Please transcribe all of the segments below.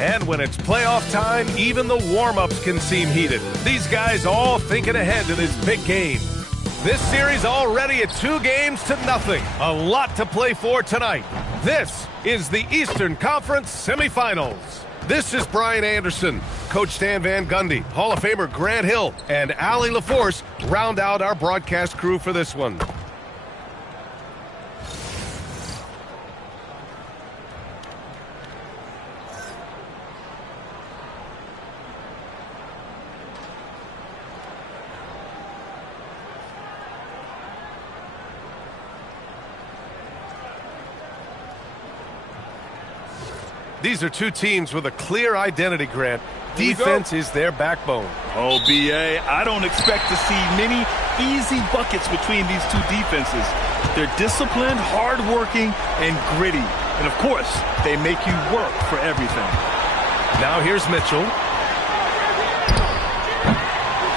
And when it's playoff time, even the warm-ups can seem heated. These guys all thinking ahead to this big game. This series already at 2-0. A lot to play for tonight. This is the Eastern Conference Semifinals. This is Brian Anderson. Coach Stan Van Gundy, Hall of Famer Grant Hill, and Allie LaForce round out our broadcast crew for this one. These are two teams with a clear identity, Grant. Defense is their backbone. Oh, B.A., I don't expect to see many easy buckets between these two defenses. They're disciplined, hardworking, and gritty. And, of course, they make you work for everything. Now here's Mitchell.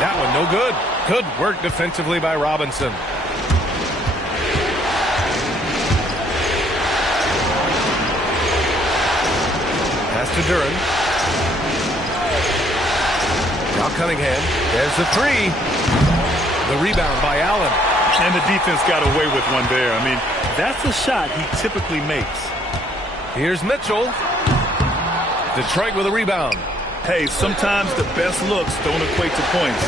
That one no good. Good work defensively by Robinson. To Duran. Now Cunningham. There's the three. The rebound by Allen. And the defense got away with one there. I mean, that's a shot he typically makes. Here's Mitchell. Detroit with a rebound. Hey, sometimes the best looks don't equate to points.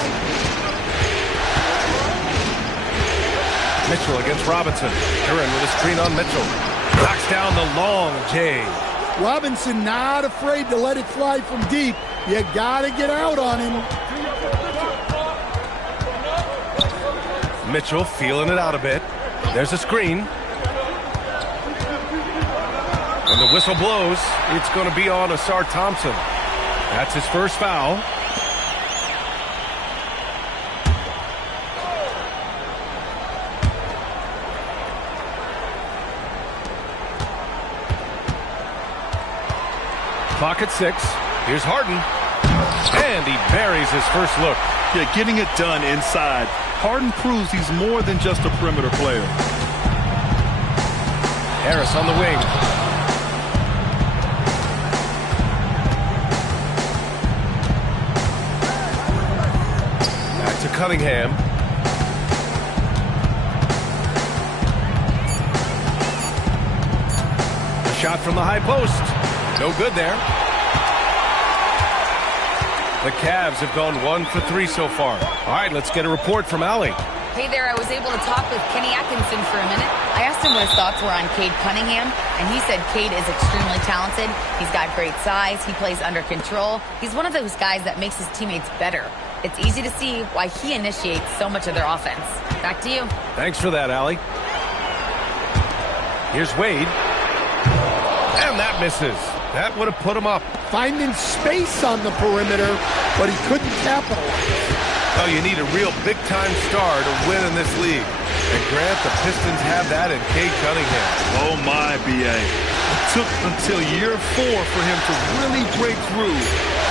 Mitchell against Robinson. Duran with a screen on Mitchell. Knocks down the long J. Robinson not afraid to let it fly from deep. You got to get out on him. Mitchell feeling it out a bit. There's a screen. And the whistle blows. It's going to be on Asar Thompson. That's his first foul. Clock at 6. Here's Harden. And he buries his first look. Yeah, getting it done inside. Harden proves he's more than just a perimeter player. Harris on the wing. Back to Cunningham. A shot from the high post. No good there. The Cavs have gone 1 for 3 so far. All right, let's get a report from Allie. Hey there, I was able to talk with Kenny Atkinson for a minute. I asked him what his thoughts were on Cade Cunningham, and he said Cade is extremely talented. He's got great size. He plays under control. He's one of those guys that makes his teammates better. It's easy to see why he initiates so much of their offense. Back to you. Thanks for that, Allie. Here's Wade. And that misses. That would have put him up. Finding space on the perimeter, but he couldn't capitalize. Oh, you need a real big-time star to win in this league. And Grant, the Pistons have that in Cade Cunningham. Oh, my, B.A. It took until year 4 for him to really break through.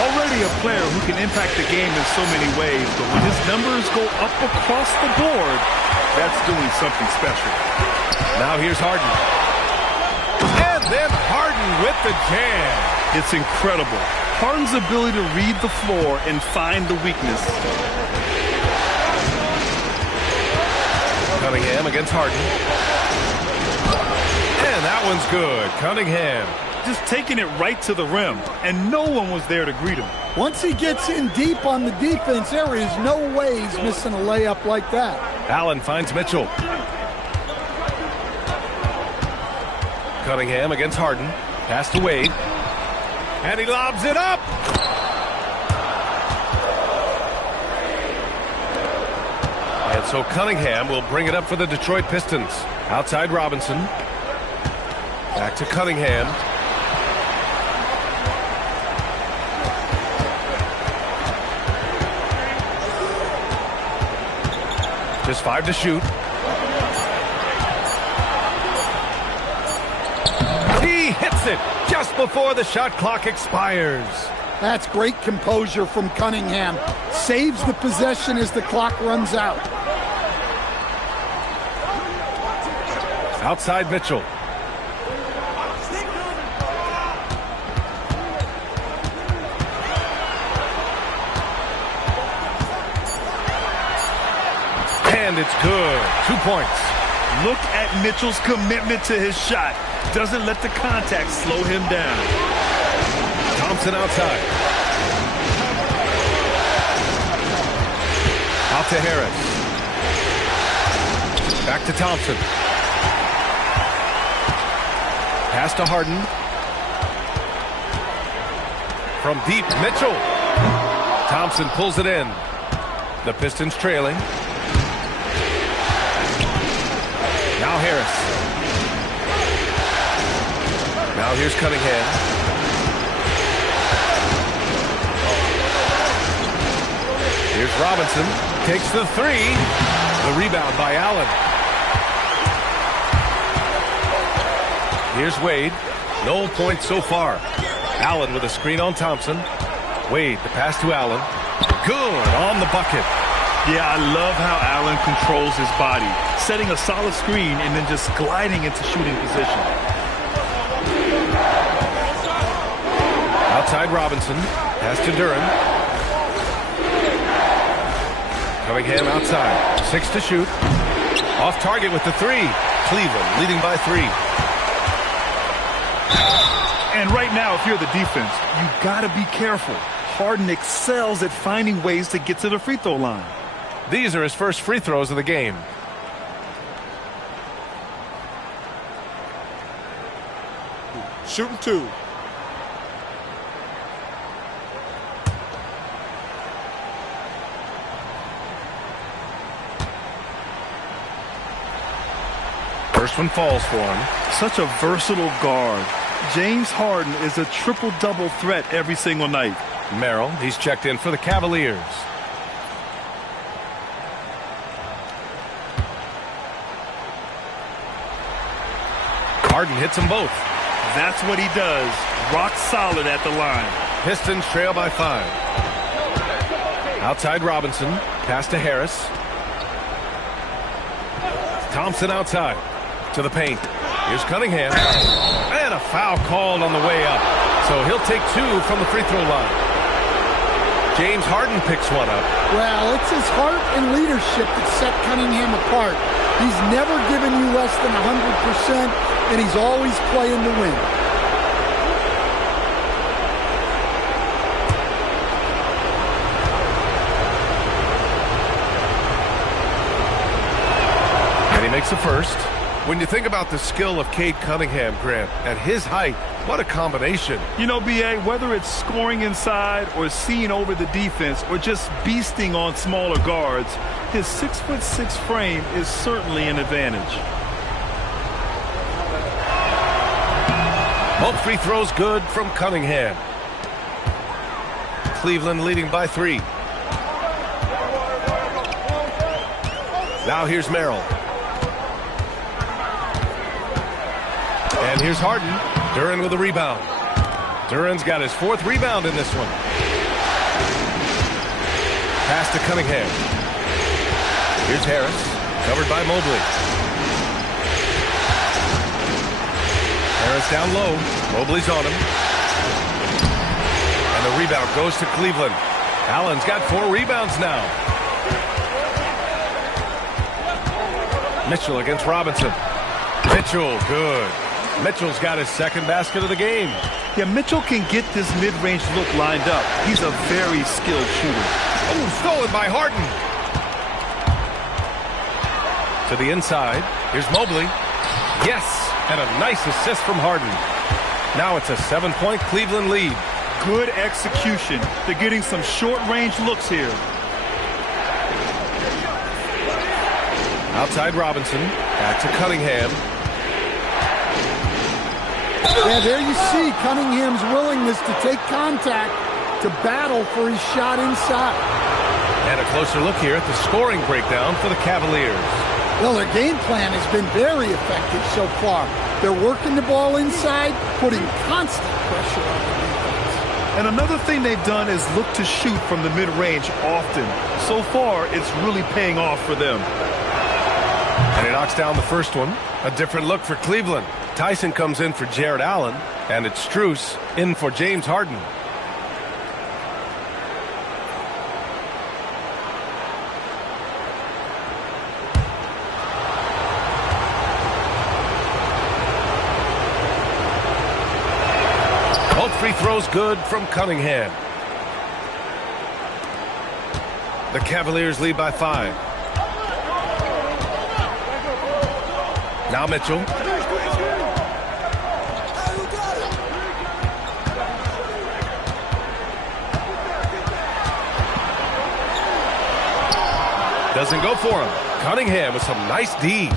Already a player who can impact the game in so many ways, but when his numbers go up across the board, that's doing something special. Now here's Harden. And then Harden with the jam. It's incredible. Harden's ability to read the floor and find the weakness. Cunningham against Harden. And that one's good. Cunningham. Just taking it right to the rim, and no one was there to greet him. Once he gets in deep on the defense, there is no way he's missing a layup like that. Allen finds Mitchell. Cunningham against Harden. Pass to Wade. And he lobs it up. And so Cunningham will bring it up for the Detroit Pistons. Outside Robinson. Back to Cunningham. Just 5 to shoot. He hits it just before the shot clock expires. That's great composure from Cunningham. Saves the possession as the clock runs out. Outside Mitchell. And it's good. 2 points. Look at Mitchell's commitment to his shot. Doesn't let the contact slow him down. Thompson outside. Out to Harris. Back to Thompson. Pass to Harden. From deep, Mitchell. Thompson pulls it in. The Pistons trailing. Now Harris. Now here's Cunningham. Here's Robinson. Takes the three. The rebound by Allen. Here's Wade. No points so far. Allen with a screen on Thompson. Wade, the pass to Allen. Good on the bucket. Yeah, I love how Allen controls his body, setting a solid screen and then just gliding into shooting position. Outside Robinson. Pass to Duren. Cunningham outside. 6 to shoot. Off target with the three. Cleveland leading by 3. And right now, if you're the defense, you got to be careful. Harden excels at finding ways to get to the free throw line. These are his first free throws of the game. Shooting 2. First one falls for him. Such a versatile guard. James Harden is a triple-double threat every single night. Merrill, he's checked in for the Cavaliers. Harden hits them both. That's what he does. Rock solid at the line. Pistons trail by 5. Outside Robinson. Pass to Harris. Thompson outside. To the paint. Here's Cunningham. And a foul called on the way up. So he'll take 2 from the free throw line. James Harden picks one up. Well, it's his heart and leadership that set Cunningham apart. He's never given you less than 100%, and he's always playing to win. And he makes the first. When you think about the skill of Cade Cunningham, Grant, at his height, what a combination. You know, B.A., whether it's scoring inside or seeing over the defense or just beasting on smaller guards, his 6'6" frame is certainly an advantage. Both free throws good from Cunningham. Cleveland leading by 3. Now here's Merrill. And here's Harden. Duren with a rebound. Duren's got his 4th rebound in this one. Pass to Cunningham. Here's Harris. Covered by Mobley. Harris down low. Mobley's on him. And the rebound goes to Cleveland. Allen's got 4 rebounds now. Mitchell against Robinson. Mitchell, good. Mitchell's got his 2nd basket of the game. Yeah, Mitchell can get this mid-range look lined up. He's a very skilled shooter. Oh, stolen by Harden. To the inside. Here's Mobley. Yes, and a nice assist from Harden. Now it's a 7-point Cleveland lead. Good execution. They're getting some short-range looks here. Outside Robinson. Back to Cunningham. Yeah, there you see Cunningham's willingness to take contact, to battle for his shot inside. And a closer look here at the scoring breakdown for the Cavaliers. Well, their game plan has been very effective so far. They're working the ball inside, putting constant pressure on the defense. And another thing they've done is look to shoot from the mid-range often. So far, it's really paying off for them. And he knocks down the first one. A different look for Cleveland. Tyson comes in for Jared Allen, and it's Strus in for James Harden. Both free throws good from Cunningham. The Cavaliers lead by 5. Now Mitchell. Doesn't go for him. Cunningham with some nice D.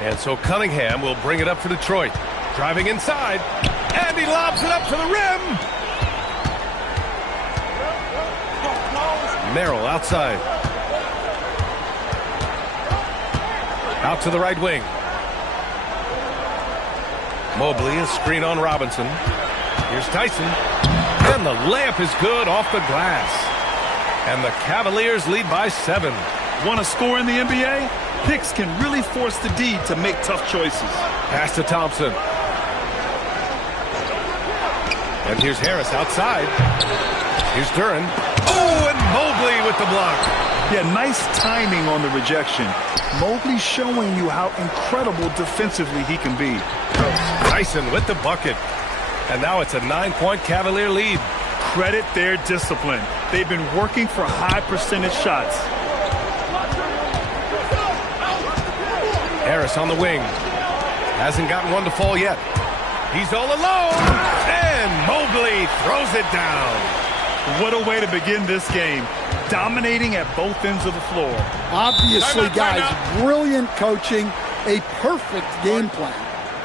And so Cunningham will bring it up for Detroit. Driving inside. And he lobs it up to the rim. Merrill outside. Out to the right wing. Mobley, a screen on Robinson. Here's Tyson. And the layup is good off the glass. And the Cavaliers lead by 7. Want to score in the NBA? Picks can really force the D to make tough choices. Pass to Thompson. And here's Harris outside. Here's Duran. Oh, and Mobley with the block. Yeah, nice timing on the rejection. Mobley showing you how incredible defensively he can be. Tyson with the bucket. And now it's a 9-point Cavalier lead. Credit their discipline. They've been working for high percentage shots. Harris on the wing. Hasn't gotten one to fall yet. He's all alone. And Mobley throws it down. What a way to begin this game. Dominating at both ends of the floor. Obviously, guys, brilliant coaching. A perfect game plan.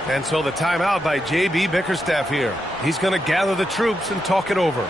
And so the timeout by J.B. Bickerstaff here. He's going to gather the troops and talk it over.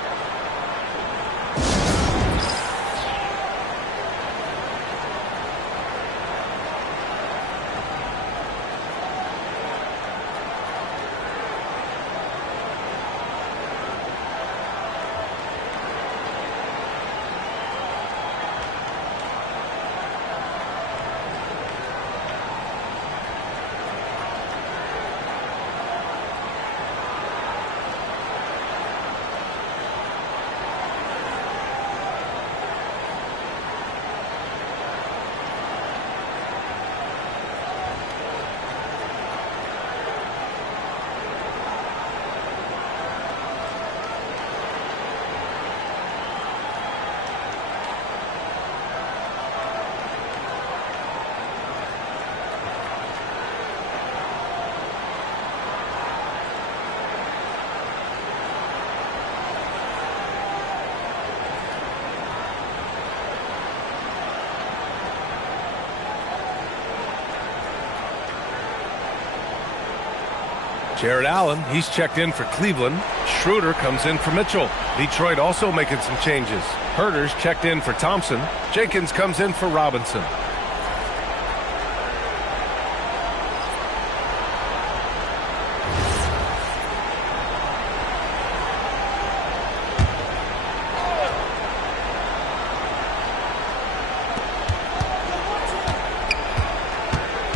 Jared Allen, he's checked in for Cleveland. Schroeder comes in for Mitchell. Detroit also making some changes. Herter's checked in for Thompson. Jenkins comes in for Robinson.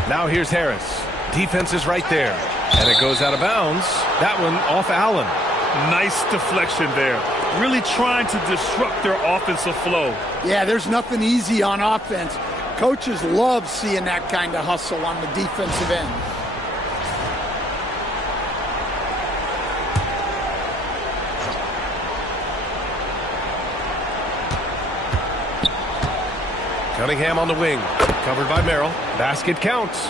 Now here's Harris. Defense is right there. And it goes out of bounds. That one off Allen. Nice deflection there. Really trying to disrupt their offensive flow. Yeah, there's nothing easy on offense. Coaches love seeing that kind of hustle on the defensive end. Cunningham on the wing. Covered by Merrill. Basket counts.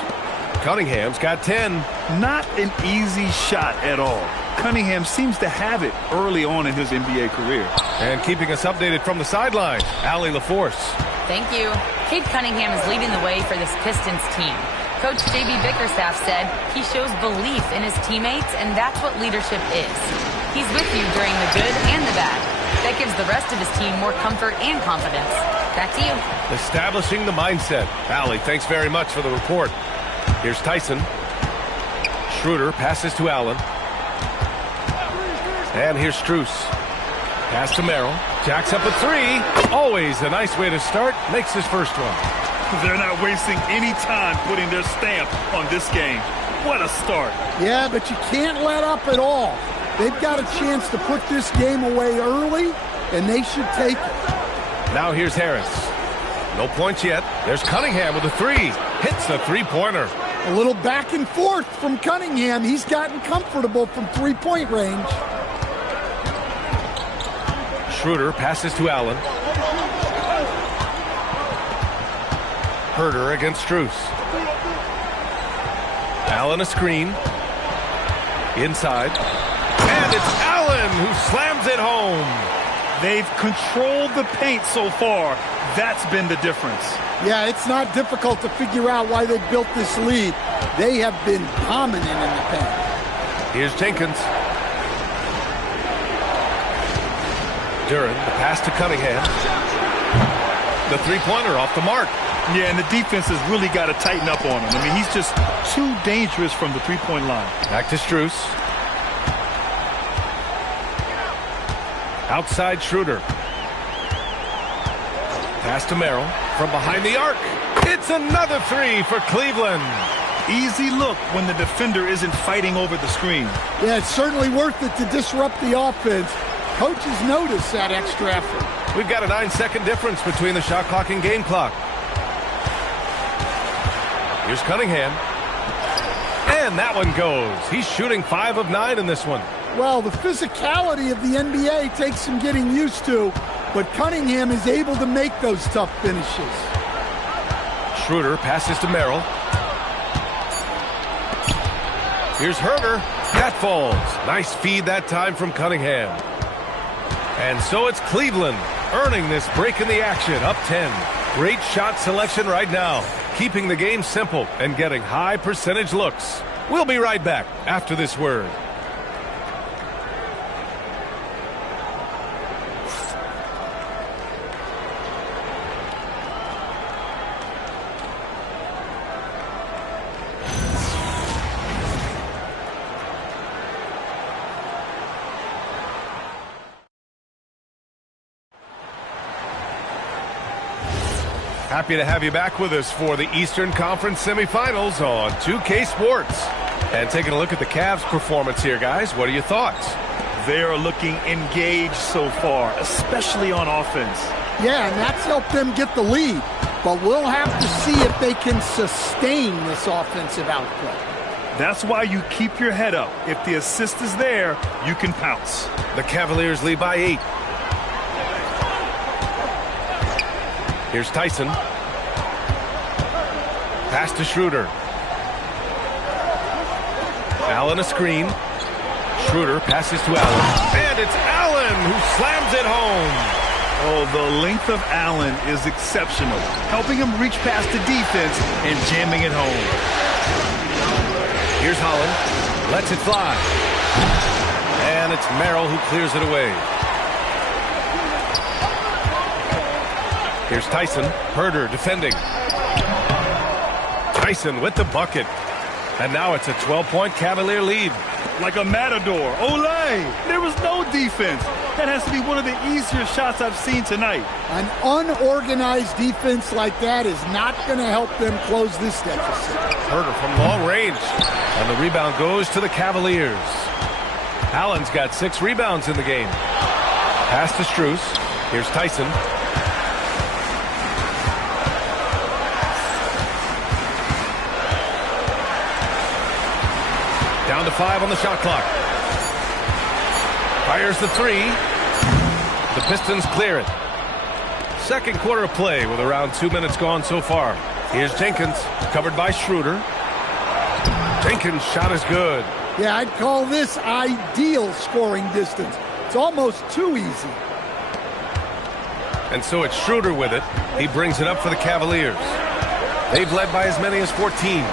Cunningham's got 10. Not an easy shot at all. Cunningham seems to have it early on in his NBA career. And keeping us updated from the sideline, Allie LaForce. Thank you. Cade Cunningham is leading the way for this Pistons team. Coach J.B. Bickerstaff said he shows belief in his teammates, and that's what leadership is. He's with you during the good and the bad. That gives the rest of his team more comfort and confidence. Back to you. Establishing the mindset. Allie, thanks very much for the report. Here's Tyson. Schroeder passes to Allen. And here's Strus. Pass to Merrill. Jacks up a three. Always a nice way to start. Makes his first one. They're not wasting any time putting their stamp on this game. What a start. Yeah, but you can't let up at all. They've got a chance to put this game away early, and they should take it. Now here's Harris. No points yet. There's Cunningham with a three. Hits the three-pointer. A little back and forth from Cunningham. He's gotten comfortable from three-point range. Schroeder passes to Allen. Herder against Strus. Allen a screen. Inside. And it's Allen who slams it home. They've controlled the paint so far. That's been the difference. Yeah, it's not difficult to figure out why they built this lead. They have been dominant in the paint. Here's Jenkins. Duran, the pass to Cunningham. The three-pointer off the mark. Yeah, and the defense has really got to tighten up on him. I mean, he's just too dangerous from the three-point line. Back to Strus. Outside Schroeder. Pass to Merrill from behind the arc. It's another three for Cleveland. Easy look when the defender isn't fighting over the screen. Yeah, it's certainly worth it to disrupt the offense. Coaches notice that extra effort. We've got a 9-second difference between the shot clock and game clock. Here's Cunningham. And that one goes. He's shooting 5 of 9 in this one. Well, the physicality of the NBA takes some getting used to, but Cunningham is able to make those tough finishes. Schroeder passes to Merrill. Here's Herder. That falls. Nice feed that time from Cunningham. And so it's Cleveland earning this break in the action, up 10. Great shot selection right now, keeping the game simple and getting high percentage looks. We'll be right back after this word. Happy to have you back with us for the Eastern Conference Semifinals on 2K Sports. And taking a look at the Cavs' performance here, guys. What are your thoughts? They are looking engaged so far, especially on offense. Yeah, and that's helped them get the lead. But we'll have to see if they can sustain this offensive output. That's why you keep your head up. If the assist is there, you can pounce. The Cavaliers lead by 8. Here's Tyson. Pass to Schroeder. Allen a screen. Schroeder passes to Allen. And it's Allen who slams it home. Oh, the length of Allen is exceptional. Helping him reach past the defense and jamming it home. Here's Holland. Lets it fly. And it's Merrill who clears it away. Here's Tyson. Herder defending. Tyson with the bucket. And now it's a 12-point Cavalier lead. Like a matador. Olay! There was no defense. That has to be one of the easier shots I've seen tonight. An unorganized defense like that is not going to help them close this deficit. Herder from long range. And the rebound goes to the Cavaliers. Allen's got 6 rebounds in the game. Pass to Strus. Here's Tyson. Down to 5 on the shot clock. Fires the 3. The Pistons clear it. Second quarter of play with around 2 minutes gone so far. Here's Jenkins, covered by Schroeder. Jenkins' shot is good. Yeah, I'd call this ideal scoring distance. It's almost too easy. And so it's Schroeder with it. He brings it up for the Cavaliers. They've led by as many as 14.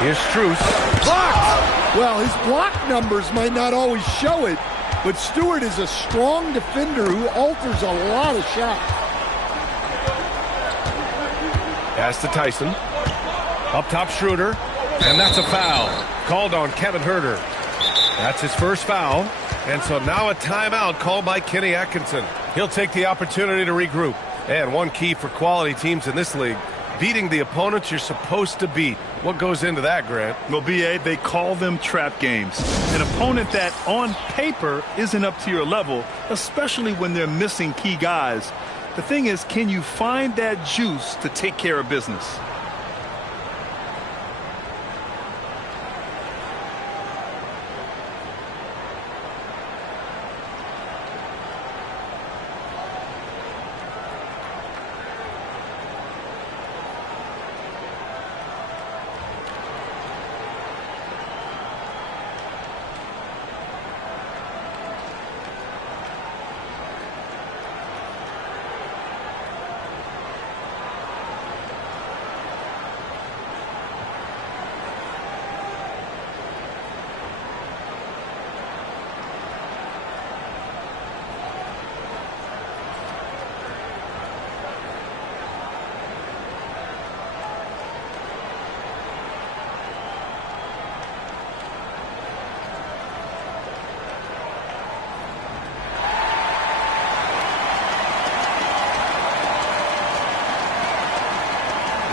Here's Strus. Blocked! Well, his block numbers might not always show it, but Stewart is a strong defender who alters a lot of shots. Pass to Tyson. Up top, Schroeder. And that's a foul. Called on Kevin Herder. That's his first foul. And so now a timeout called by Kenny Atkinson. He'll take the opportunity to regroup. And one key for quality teams in this league, beating the opponents you're supposed to beat. What goes into that, Grant? Well, B.A., they call them trap games. An opponent that, on paper, isn't up to your level, especially when they're missing key guys. The thing is, can you find that juice to take care of business?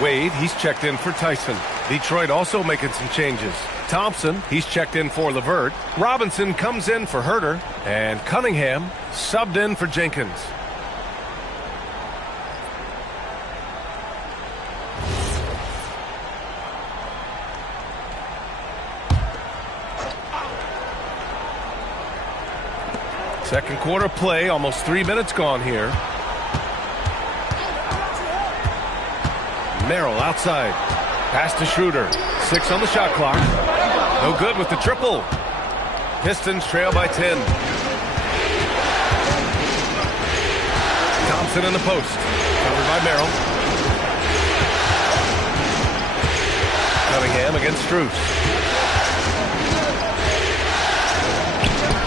Wade, he's checked in for Tyson. Detroit also making some changes. Thompson, he's checked in for LeVert. Robinson comes in for Herter. And Cunningham subbed in for Jenkins. Second quarter play, almost 3 minutes gone here. Merrill outside. Pass to Schroeder. 6 on the shot clock. No good with the triple. Pistons trail by 10. Thompson in the post. Covered by Merrill. Cunningham against Strus.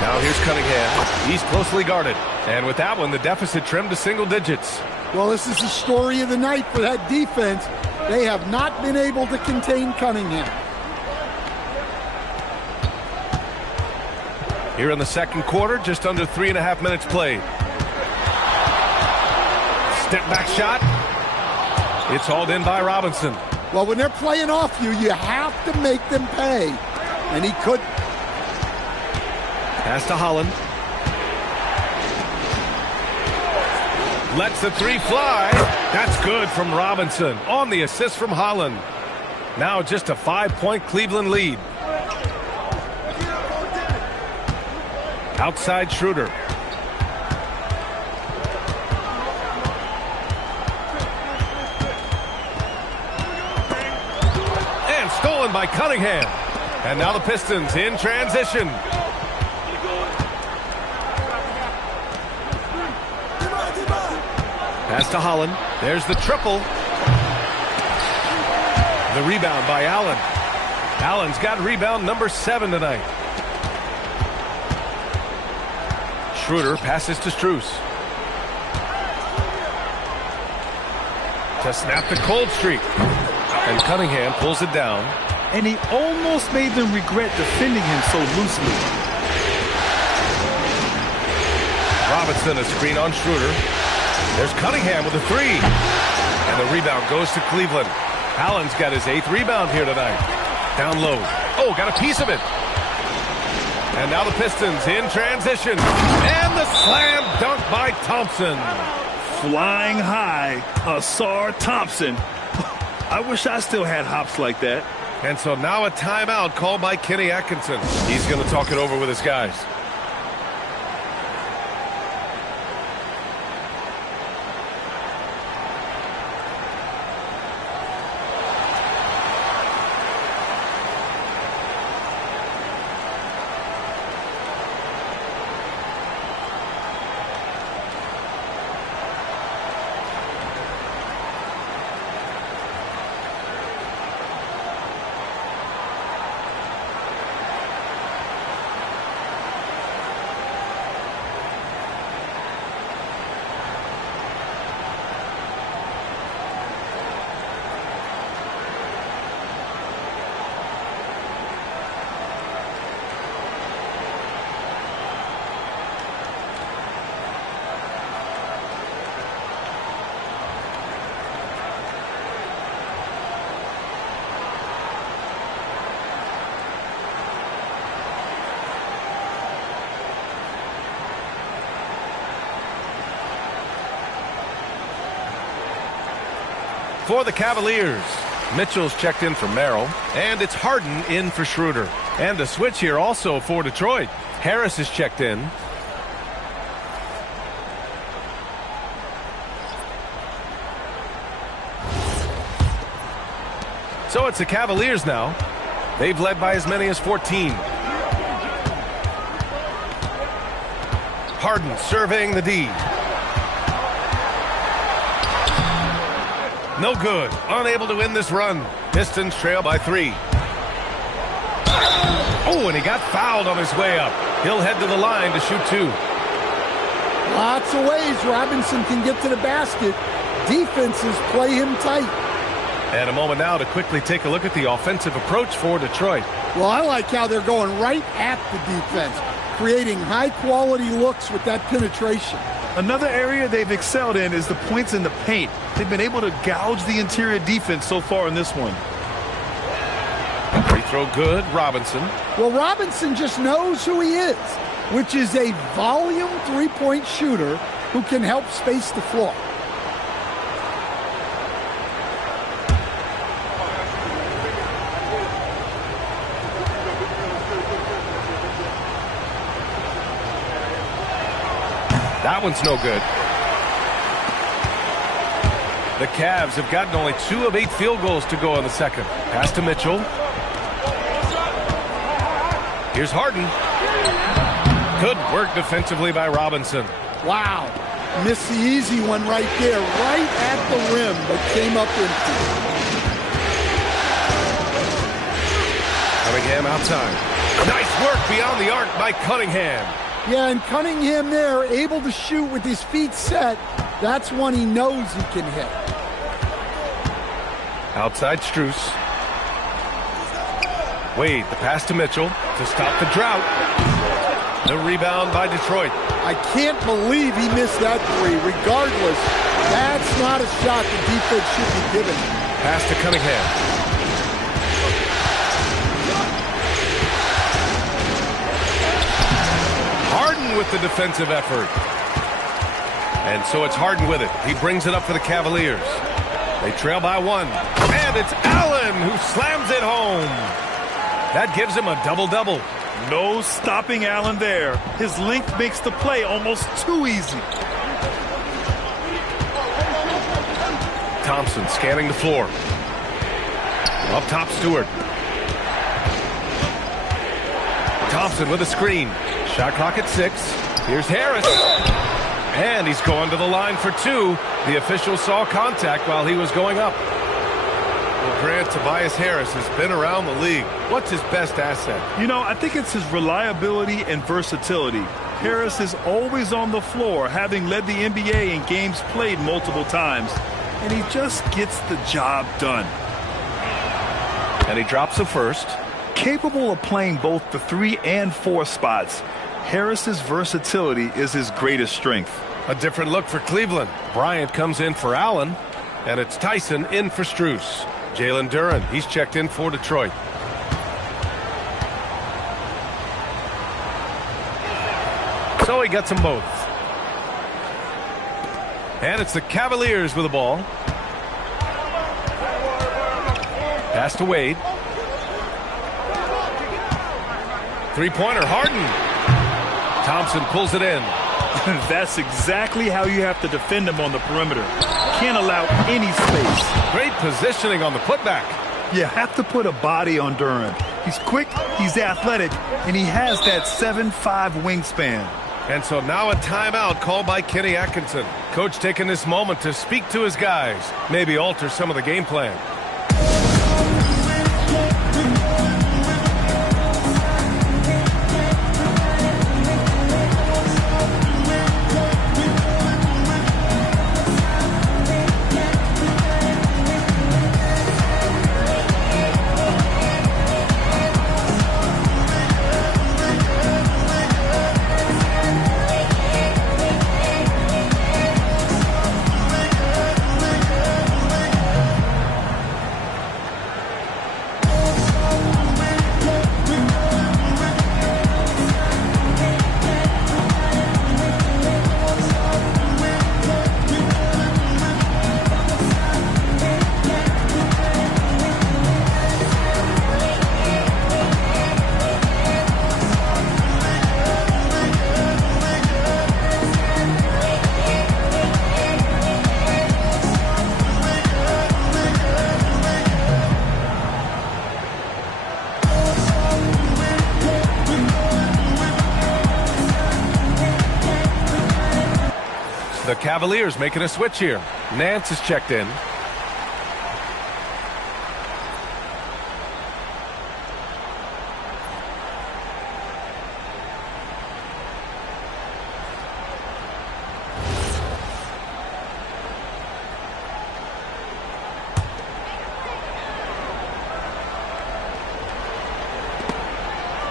Now here's Cunningham. He's closely guarded. And with that one, the deficit trimmed to single digits. Well, this is the story of the night for that defense. They have not been able to contain Cunningham. Here in the second quarter, just under 3.5 minutes played. Step back shot. It's hauled in by Robinson. Well, when they're playing off you, you have to make them pay. And he couldn't. Pass to Holland. Lets the three fly. That's good from Robinson on the assist from Holland. Now just a 5-point Cleveland lead. Outside Schroeder. And stolen by Cunningham. And now the Pistons in transition. Pass to Holland. There's the triple. The rebound by Allen. Allen's got rebound number 7 tonight. Schroeder passes to Strus. To snap the cold streak. And Cunningham pulls it down. And he almost made them regret defending him so loosely. Robinson a screen on Schroeder. There's Cunningham with a 3. And the rebound goes to Cleveland. Allen's got his 8th rebound here tonight. Down low. Oh, got a piece of it. And now the Pistons in transition. And the slam dunk by Thompson. Flying high, Asar Thompson. I wish I still had hops like that. And so now a timeout called by Kenny Atkinson. He's going to talk it over with his guys. For the Cavaliers, Mitchell's checked in for Merrill, and it's Harden in for Schroeder. And a switch here also for Detroit. Harris is checked in. So it's the Cavaliers now. They've led by as many as 14. Harden surveying the D. No good. Unable to win this run. Pistons trail by 3. Oh, and he got fouled on his way up. He'll head to the line to shoot 2. Lots of ways Robinson can get to the basket. Defenses play him tight. And a moment now to quickly take a look at the offensive approach for Detroit. Well, I like how they're going right at the defense, creating high-quality looks with that penetration. Another area they've excelled in is the points in the paint. They've been able to gouge the interior defense so far in this one. Free throw good, Robinson. Well, Robinson just knows who he is, which is a volume three-point shooter who can help space the floor. That one's no good. The Cavs have gotten only 2 of 8 field goals to go in the second. Pass to Mitchell. Here's Harden. Good work defensively by Robinson. Wow. Missed the easy one right there, right at the rim, but came up empty. Cunningham outside. Nice work beyond the arc by Cunningham. Yeah, and Cunningham there, able to shoot with his feet set. That's one he knows he can hit. Outside Strus. Wade, the pass to Mitchell to stop the drought. The rebound by Detroit. I can't believe he missed that three. Regardless, that's not a shot the defense should be giving. Pass to Cunningham. Harden with the defensive effort. And so it's Harden with it. He brings it up for the Cavaliers. They trail by 1. And it's Allen who slams it home. That gives him a double-double. No stopping Allen there. His length makes the play almost too easy. Thompson scanning the floor. Up top, Stewart. Thompson with a screen. Shot clock at 6. Here's Harris. And he's going to the line for 2. The official saw contact while he was going up. Well, Grant, Tobias Harris has been around the league. What's his best asset? You know, I think it's his reliability and versatility. Harris is always on the floor, having led the NBA in games played multiple times. And he just gets the job done. And he drops the first. Capable of playing both the 3 and 4 spots, Harris's versatility is his greatest strength. A different look for Cleveland. Bryant comes in for Allen, and it's Tyson in for Strus. Jalen Duren, he's checked in for Detroit. So he gets them both. And it's the Cavaliers with the ball. Pass to Wade. Three-pointer, Harden. Thompson pulls it in. That's exactly how you have to defend him on the perimeter. Can't allow any space. Great positioning on the putback. You have to put a body on Duren. He's quick, he's athletic, and he has that 7'5" wingspan. And so now a timeout called by Kenny Atkinson. Coach taking this moment to speak to his guys, maybe alter some of the game plan. The Cavaliers making a switch here. Nance is checked in.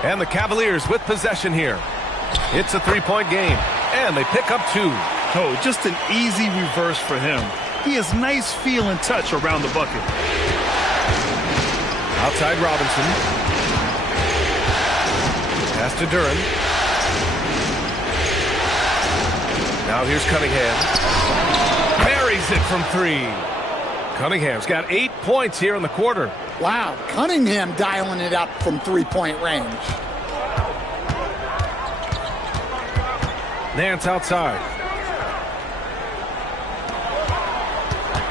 And the Cavaliers with possession here. It's a three-point game, and they pick up 2. Oh, just an easy reverse for him. He has nice feel and touch around the bucket. Outside Robinson. Pass to Duren. Now here's Cunningham. Buries it from 3. Cunningham's got 8 points here in the quarter. Wow, Cunningham dialing it up from three-point range. Nance outside.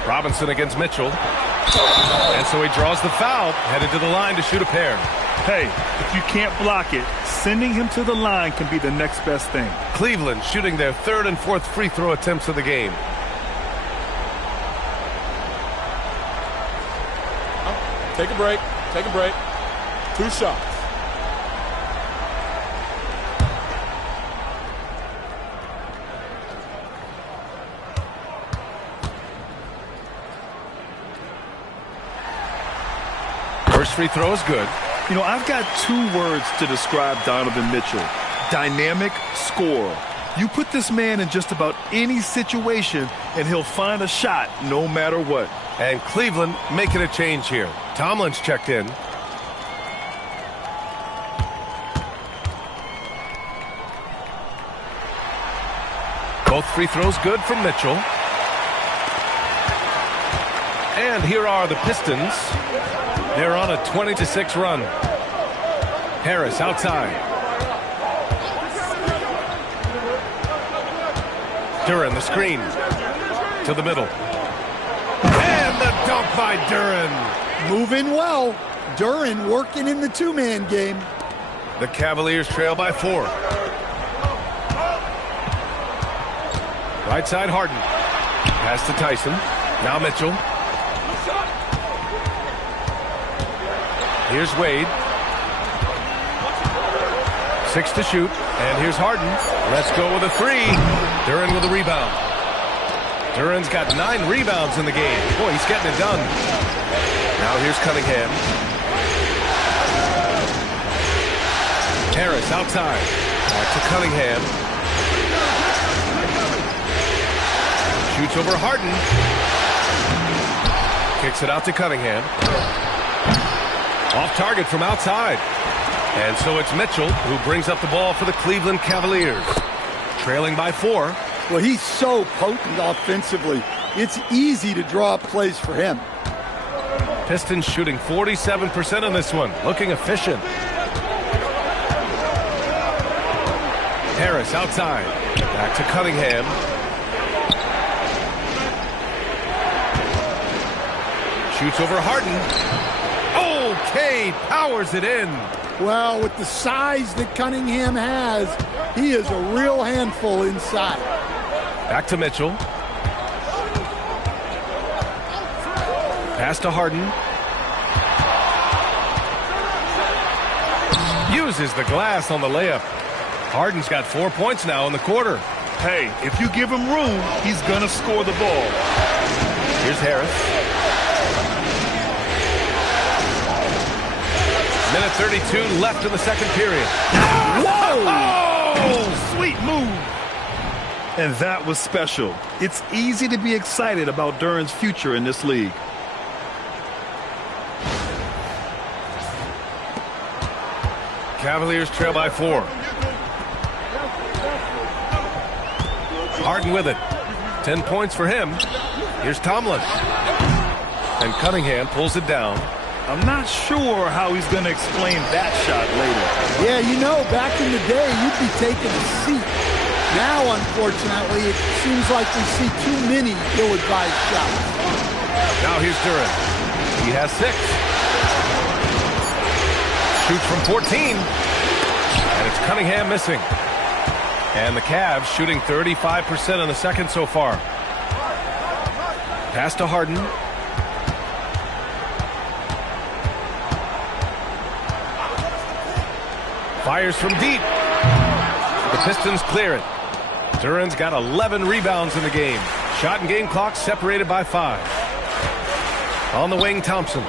Robinson against Mitchell. And so he draws the foul, headed to the line to shoot a pair. Hey, if you can't block it, sending him to the line can be the next best thing. Cleveland shooting their 3rd and 4th free throw attempts of the game. Take a break. Take a break. 2 shots. First free throw is good. You know, I've got 2 words to describe Donovan Mitchell. Dynamic scorer. You put this man in just about any situation, and he'll find a shot no matter what. And Cleveland making a change here. Tomlin's checked in. Both free throws good from Mitchell. And here are the Pistons. They're on a 20-6 run. Harris outside. Duren the screen. To the middle. And the dunk by Duren. Moving well. Duren working in the 2-man game. The Cavaliers trail by 4. Right side Harden. Pass to Tyson. Now Mitchell. Here's Wade. 6 to shoot. And here's Harden. Let's go with a 3. Duren with a rebound. Duren's got 9 rebounds in the game. Boy, he's getting it done. Now here's Cunningham. Harris outside. Back to Cunningham. Shoots over Harden. Kicks it out to Cunningham. Off target from outside. And so it's Mitchell who brings up the ball for the Cleveland Cavaliers. Trailing by 4. Well, he's so potent offensively. It's easy to draw up plays for him. Pistons shooting 47% on this one. Looking efficient. Harris outside. Back to Cunningham. Shoots over Harden. Okay, powers it in. Well, with the size that Cunningham has, he is a real handful inside. Back to Mitchell. Pass to Harden. Uses the glass on the layup. Harden's got 4 points now in the quarter. Hey, if you give him room, he's going to score the ball. Here's Harris. Minute 32 left in the second period. Whoa! Oh, sweet move. And that was special. It's easy to be excited about Duren's future in this league. Cavaliers trail by 4. Harden with it. 10 points for him. Here's Tomlin. And Cunningham pulls it down. I'm not sure how he's going to explain that shot later. Yeah, you know, back in the day, you'd be taking a seat. Now, unfortunately, it seems like we see too many ill-advised shots. Now here's Duren. He has 6. Shoots from 14. And it's Cunningham missing. And the Cavs shooting 35% in the second so far. Pass to Harden. Fires from deep. The Pistons clear it. Duren's got 11 rebounds in the game. Shot and game clock separated by 5. On the wing, Thompson.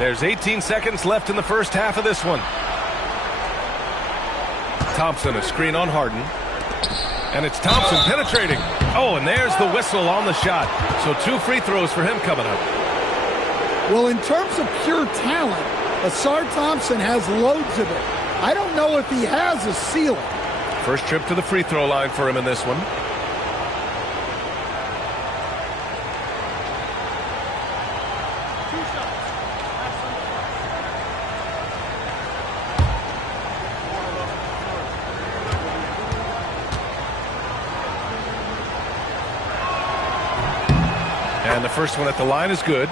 There's 18 seconds left in the first half of this one. Thompson, a screen on Harden. And it's Thompson penetrating. Oh, and there's the whistle on the shot. So 2 free throws for him coming up. Well, in terms of pure talent, Asar Thompson has loads of it. I don't know if he has a ceiling. First trip to the free throw line for him in this one. And the first one at the line is good.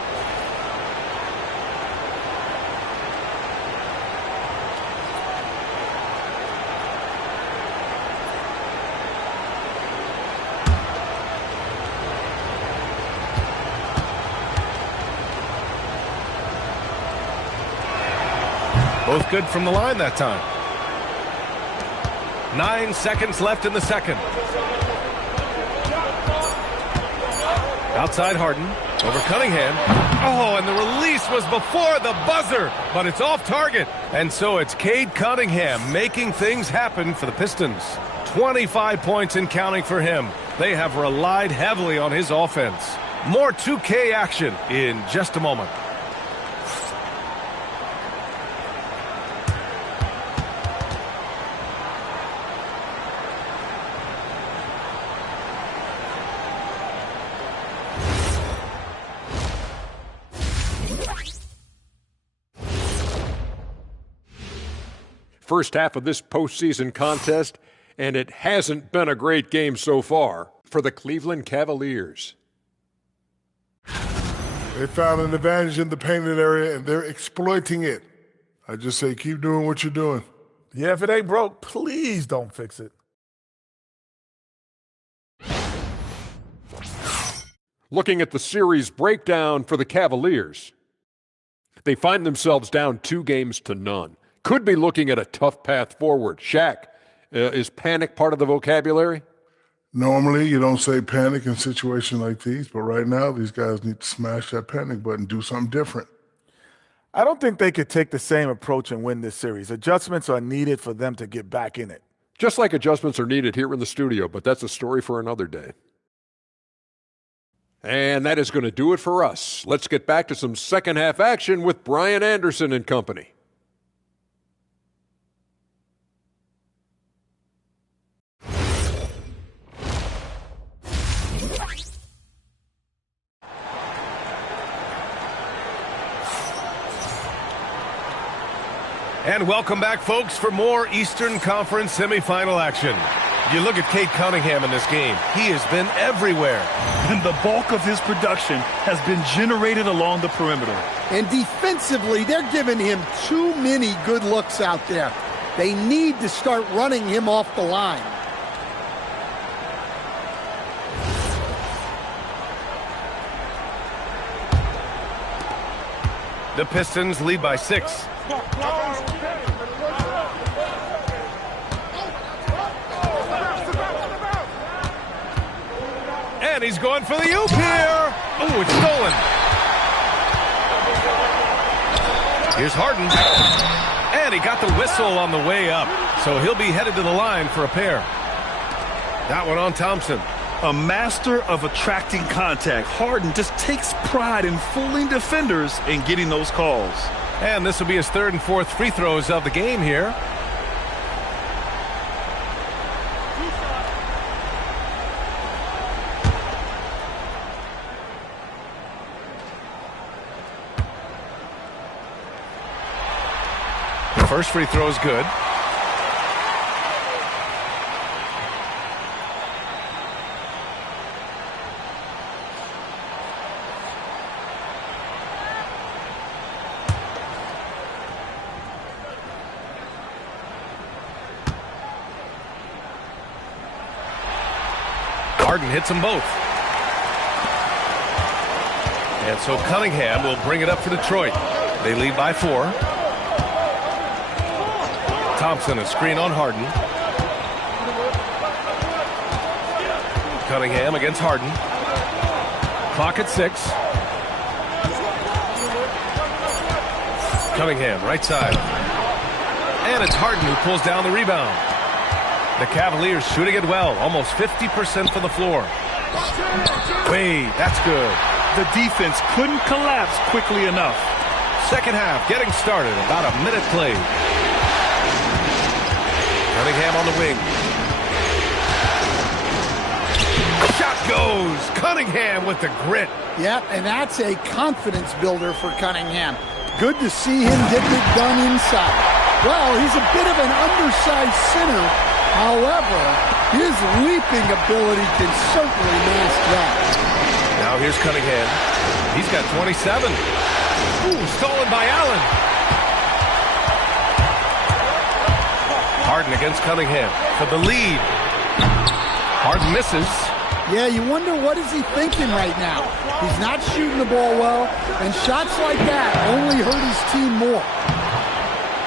Both good from the line that time. 9 seconds left in the second. Outside Harden, over Cunningham. Oh, and the release was before the buzzer, but it's off target. And so it's Cade Cunningham making things happen for the Pistons. 25 points and counting for him. They have relied heavily on his offense. More 2K action in just a moment. First half of this postseason contest, and it hasn't been a great game so far for the Cleveland Cavaliers. They found an advantage in the painted area, and they're exploiting it. I just say keep doing what you're doing. Yeah, if it ain't broke, please don't fix it. Looking at the series breakdown for the Cavaliers, they find themselves down 2-0. Could be looking at a tough path forward. Shaq, is panic part of the vocabulary? Normally, you don't say panic in situations like these, but right now, these guys need to smash that panic button, do something different. I don't think they could take the same approach and win this series. Adjustments are needed for them to get back in it. Just like adjustments are needed here in the studio, but that's a story for another day. And that is going to do it for us. Let's get back to some second half action with Brian Anderson and company. And welcome back, folks, for more Eastern Conference semifinal action. You look at Cade Cunningham in this game. He has been everywhere. And the bulk of his production has been generated along the perimeter. And defensively, they're giving him too many good looks out there. They need to start running him off the line. The Pistons lead by 6. And he's going for the oop here. Oh, it's stolen. Here's Harden. And he got the whistle on the way up. So he'll be headed to the line for a pair. That one on Thompson. A master of attracting contact. Harden just takes pride in fooling defenders and getting those calls. And this will be his 3rd and 4th free throws of the game here. The first free throw is good. Harden hits them both. And so Cunningham will bring it up for Detroit. They lead by 4. Thompson, a screen on Harden. Cunningham against Harden. Clock at 6. Cunningham, right side. And it's Harden who pulls down the rebound. The Cavaliers shooting it well, almost 50% from the floor. Wade, that's good. The defense couldn't collapse quickly enough. Second half getting started, about a minute played. Cunningham on the wing. Shot goes. Cunningham with the grit. Yep, and that's a confidence builder for Cunningham. Good to see him getting it done inside. Well, he's a bit of an undersized center. However, his leaping ability can certainly mask that. Now here's Cunningham. He's got 27. Ooh, stolen by Allen. Harden against Cunningham for the lead. Harden misses. Yeah, you wonder what is he thinking right now. He's not shooting the ball well, and shots like that only hurt his team more.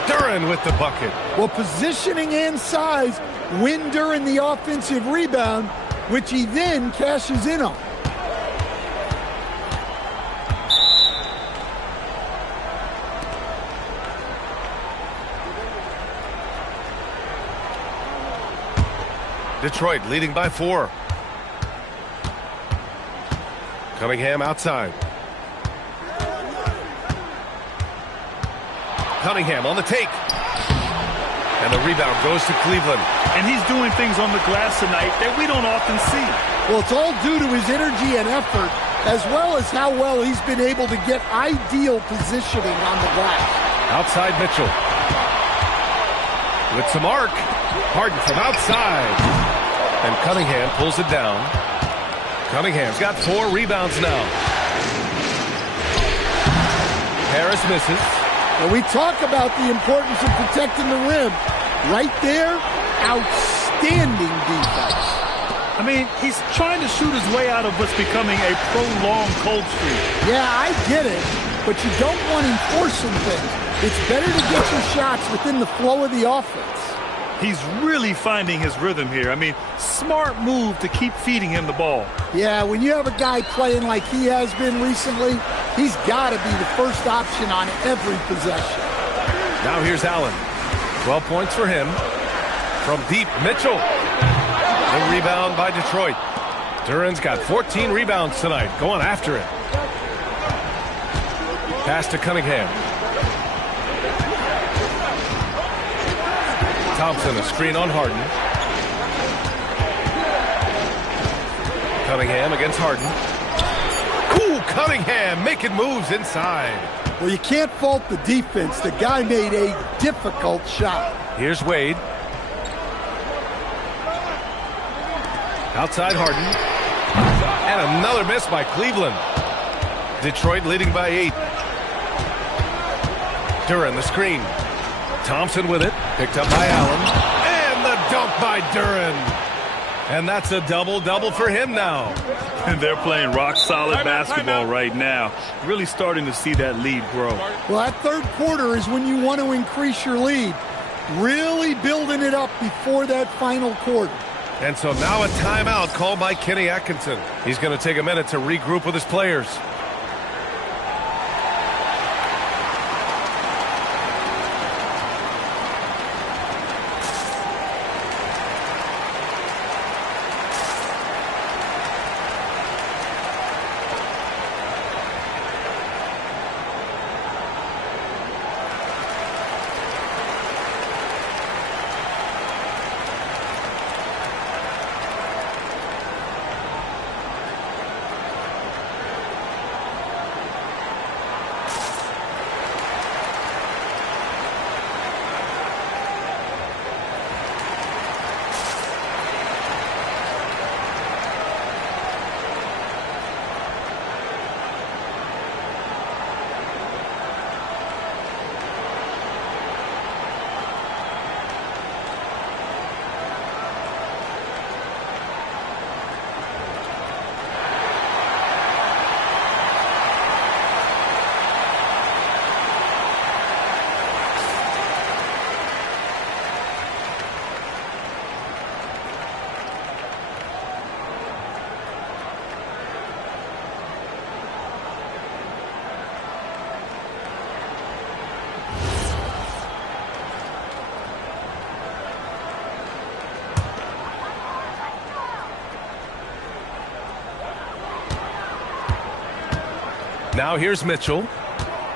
Duren with the bucket. Well, positioning and size win Duren the offensive rebound, which he then cashes in on. Detroit leading by 4. Cunningham outside. Cunningham on the take. And the rebound goes to Cleveland. And he's doing things on the glass tonight that we don't often see. Well, it's all due to his energy and effort, as well as how well he's been able to get ideal positioning on the glass. Outside Mitchell. With some arc. Harden from outside. And Cunningham pulls it down. Cunningham's got 4 rebounds now. Harris misses. Well, we talk about the importance of protecting the rim. Right there, outstanding defense. I mean, he's trying to shoot his way out of what's becoming a prolonged cold streak. Yeah, I get it, but you don't want him forcing things. It's better to get your shots within the flow of the offense. He's really finding his rhythm here. I mean, smart move to keep feeding him the ball. Yeah, when you have a guy playing like he has been recently, he's got to be the first option on every possession. Now here's Allen. 12 points for him. From deep, Mitchell. The rebound by Detroit. Duren's got 14 rebounds tonight, going after it. Pass to Cunningham. Thompson, a screen on Harden. Cunningham against Harden. Ooh, Cunningham making moves inside. Well, you can't fault the defense. The guy made a difficult shot. Here's Wade. Outside Harden. And another miss by Cleveland. Detroit leading by 8. Duren, the screen. Thompson with it. Picked up by Allen. And the dunk by Duren. And that's a double-double for him now. And they're playing rock-solid basketball right now. Really starting to see that lead grow. Well, that third quarter is when you want to increase your lead. Really building it up before that final quarter. And so now a timeout called by Kenny Atkinson. He's going to take a minute to regroup with his players. Now here's Mitchell.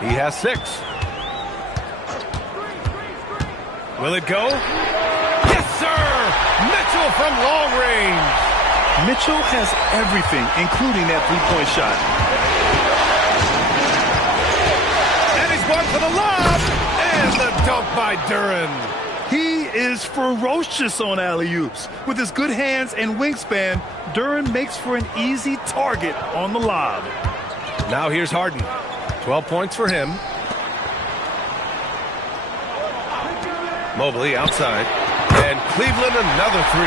He has 6. Will it go? Yes, sir! Mitchell from long range. Mitchell has everything, including that three-point shot. And he's going for the lob. And the dunk by Duren. He is ferocious on alley-oops. With his good hands and wingspan, Duren makes for an easy target on the lob. Now here's Harden. 12 points for him. Mobley outside. And Cleveland another 3.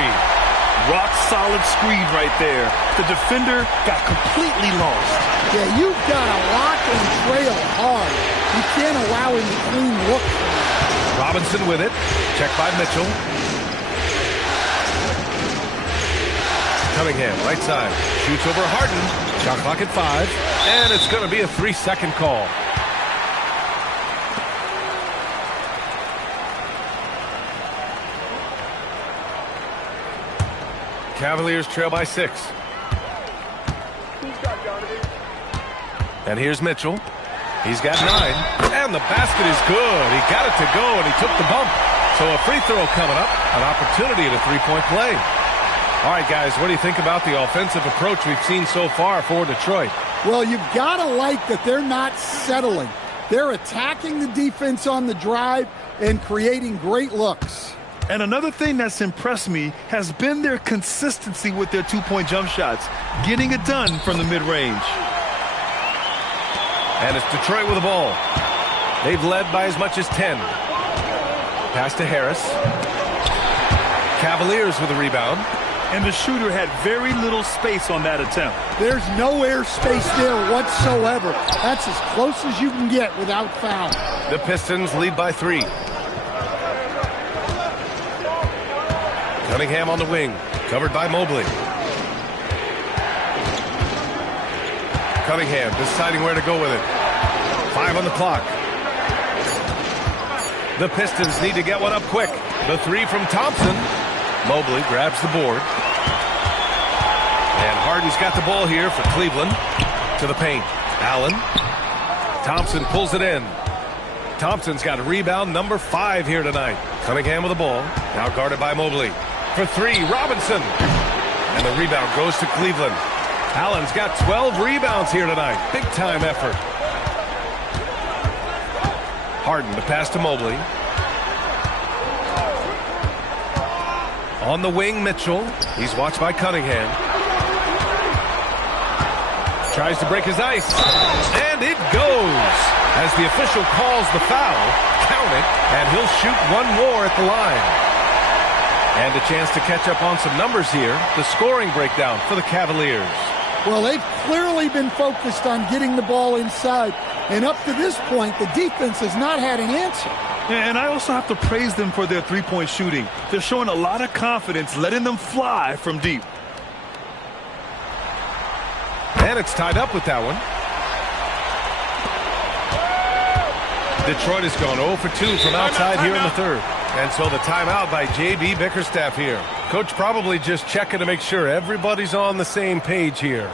Rock solid screen right there. The defender got completely lost. Yeah, you've got to lock and trail hard. You can't allow him to clean look. Robinson with it. Check by Mitchell. Cunningham, right side. Shoots over Harden. Shot clock at 5. And it's going to be a 3-second call. Cavaliers trail by 6. And here's Mitchell. He's got 9. And the basket is good. He got it to go, and he took the bump. So a free throw coming up. An opportunity at a 3-point play. All right, guys, what do you think about the offensive approach we've seen so far for Detroit? Well, you've got to like that they're not settling. They're attacking the defense on the drive and creating great looks. And another thing that's impressed me has been their consistency with their two-point jump shots, getting it done from the mid-range. And it's Detroit with the ball. They've led by as much as 10. Pass to Harris. Cavaliers with a rebound. And the shooter had very little space on that attempt. There's no air space there whatsoever. That's as close as you can get without foul. The Pistons lead by 3. Cunningham on the wing, covered by Mobley. Cunningham deciding where to go with it. 5 on the clock. The Pistons need to get one up quick. The 3 from Thompson. Mobley grabs the board. And Harden's got the ball here for Cleveland. To the paint. Allen. Thompson pulls it in. Thompson's got a rebound number 5 here tonight. Cunningham with the ball. Now guarded by Mobley. For 3, Robinson. And the rebound goes to Cleveland. Allen's got 12 rebounds here tonight. Big time effort. Harden to pass to Mobley. On the wing, Mitchell. He's watched by Cunningham. Tries to break his ice. And it goes. As the official calls the foul, count it, and he'll shoot one more at the line. And a chance to catch up on some numbers here. The scoring breakdown for the Cavaliers. Well, they've clearly been focused on getting the ball inside. And up to this point, the defense has not had an answer. And I also have to praise them for their three-point shooting. They're showing a lot of confidence, letting them fly from deep. And it's tied up with that one. Detroit has gone 0 for 2 from outside here in the third. And so the timeout by J.B. Bickerstaff here. Coach probably just checking to make sure everybody's on the same page here.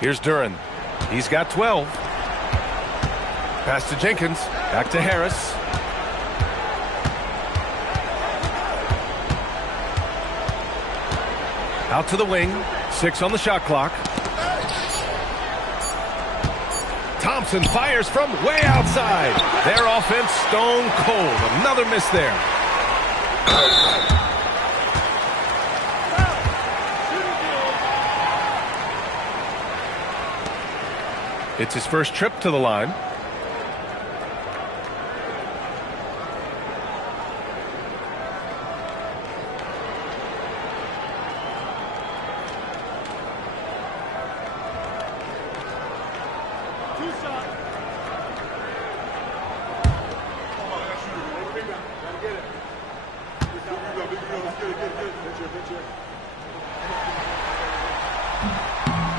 Here's Duren. He's got 12. Pass to Jenkins. Back to Harris. Out to the wing. 6 on the shot clock. Thompson fires from way outside. Their offense stone cold. Another miss there. It's his first trip to the line.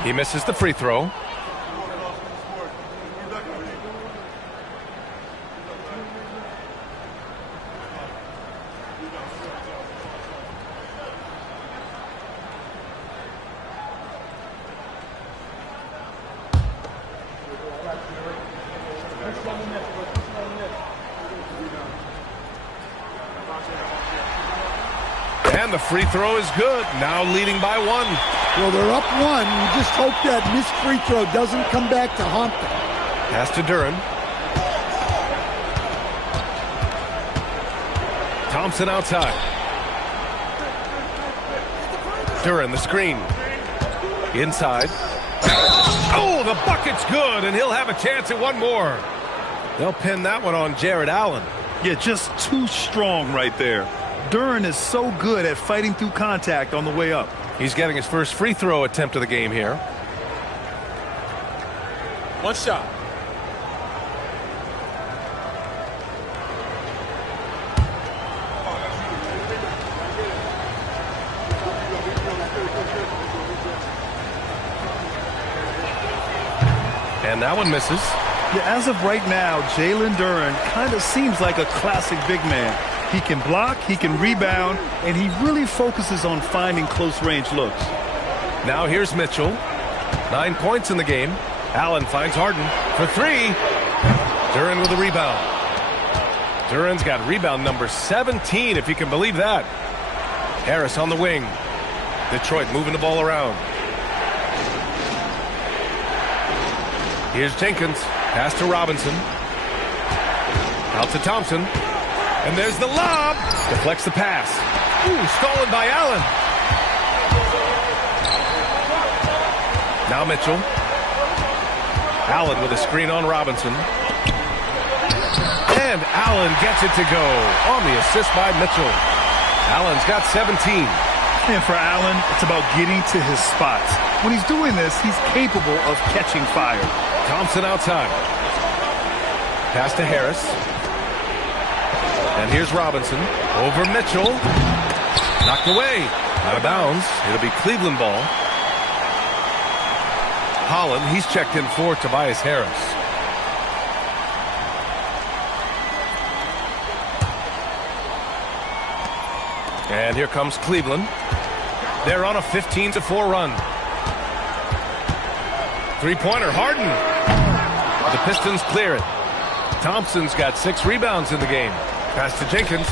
He misses the free throw. And the free throw is good. Now leading by 1. Well, they're up 1. You just hope that missed free throw doesn't come back to haunt them. Pass to Duren. Thompson outside. Duren, the screen. Inside. Oh, the bucket's good, and he'll have a chance at one more. They'll pin that one on Jared Allen. Yeah, just too strong right there. Duren is so good at fighting through contact on the way up. He's getting his first free throw attempt of the game here. One shot. And that one misses. Yeah, as of right now, Jalen Duren kind of seems like a classic big man. He can block, he can rebound, and he really focuses on finding close-range looks. Now here's Mitchell. 9 points in the game. Allen finds Harden for 3. Duren with a rebound. Duren's got rebound number 17, if you can believe that. Harris on the wing. Detroit moving the ball around. Here's Jenkins. Pass to Robinson. Out to Thompson. And there's the lob. Deflects the pass. Ooh, stolen by Allen. Now Mitchell. Allen with a screen on Robinson. And Allen gets it to go on the assist by Mitchell. Allen's got 17. And for Allen, it's about getting to his spots. When he's doing this, he's capable of catching fire. Thompson outside. Pass to Harris. And here's Robinson. Over Mitchell. Knocked away. Out of bounds. It'll be Cleveland ball. Holland, he's checked in for Tobias Harris. And here comes Cleveland. They're on a 15-4 run. Three-pointer, Harden. The Pistons clear it. Thompson's got 6 rebounds in the game. Pass to Jenkins.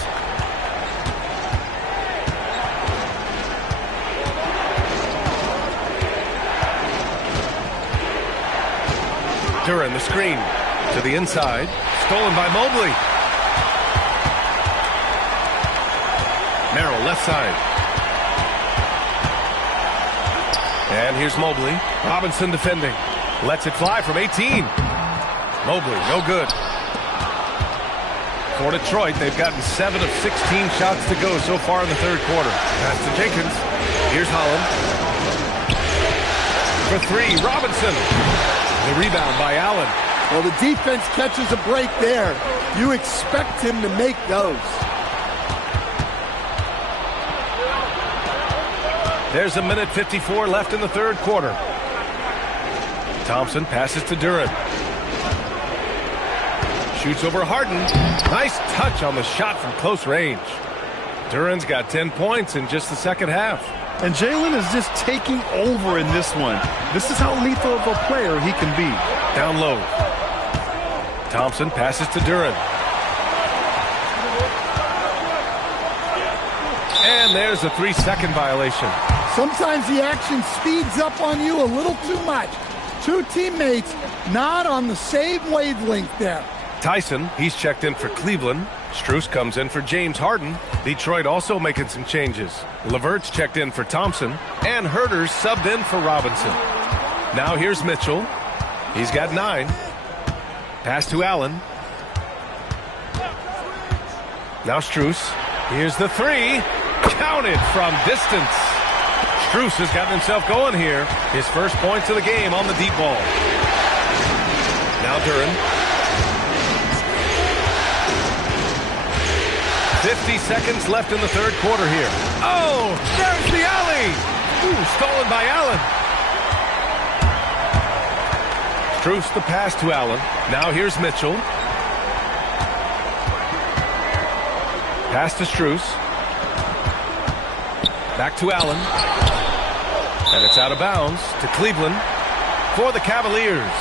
Duren, the screen. To the inside. Stolen by Mobley. Merrill, left side. And here's Mobley. Robinson defending. Lets it fly from 18. Mobley, no good. For Detroit, they've gotten 7 of 16 shots to go so far in the third quarter. Pass to Jenkins. Here's Holland. For 3, Robinson. The rebound by Allen. Well, the defense catches a break there. You expect him to make those. There's 1:54 left in the third quarter. Thompson passes to Duren. Shoots over Harden. Nice touch on the shot from close range. Duren's got 10 points in just the second half. And Jalen is just taking over in this one. This is how lethal of a player he can be. Down low. Thompson passes to Duren. And there's a 3-second violation. Sometimes the action speeds up on you a little too much. Two teammates not on the same wavelength there. Tyson, he's checked in for Cleveland. Strus comes in for James Harden. Detroit also making some changes. LeVert's checked in for Thompson. And Herter's subbed in for Robinson. Now here's Mitchell. He's got 9. Pass to Allen. Now Strus. Here's the 3. Counted from distance. Strus has gotten himself going here. His first points of the game on the deep ball. Now Duren. 50 seconds left in the third quarter here. Oh, there's the alley. Ooh, stolen by Allen. Strus the pass to Allen. Now here's Mitchell. Pass to Strus. Back to Allen. And it's out of bounds to Cleveland for the Cavaliers.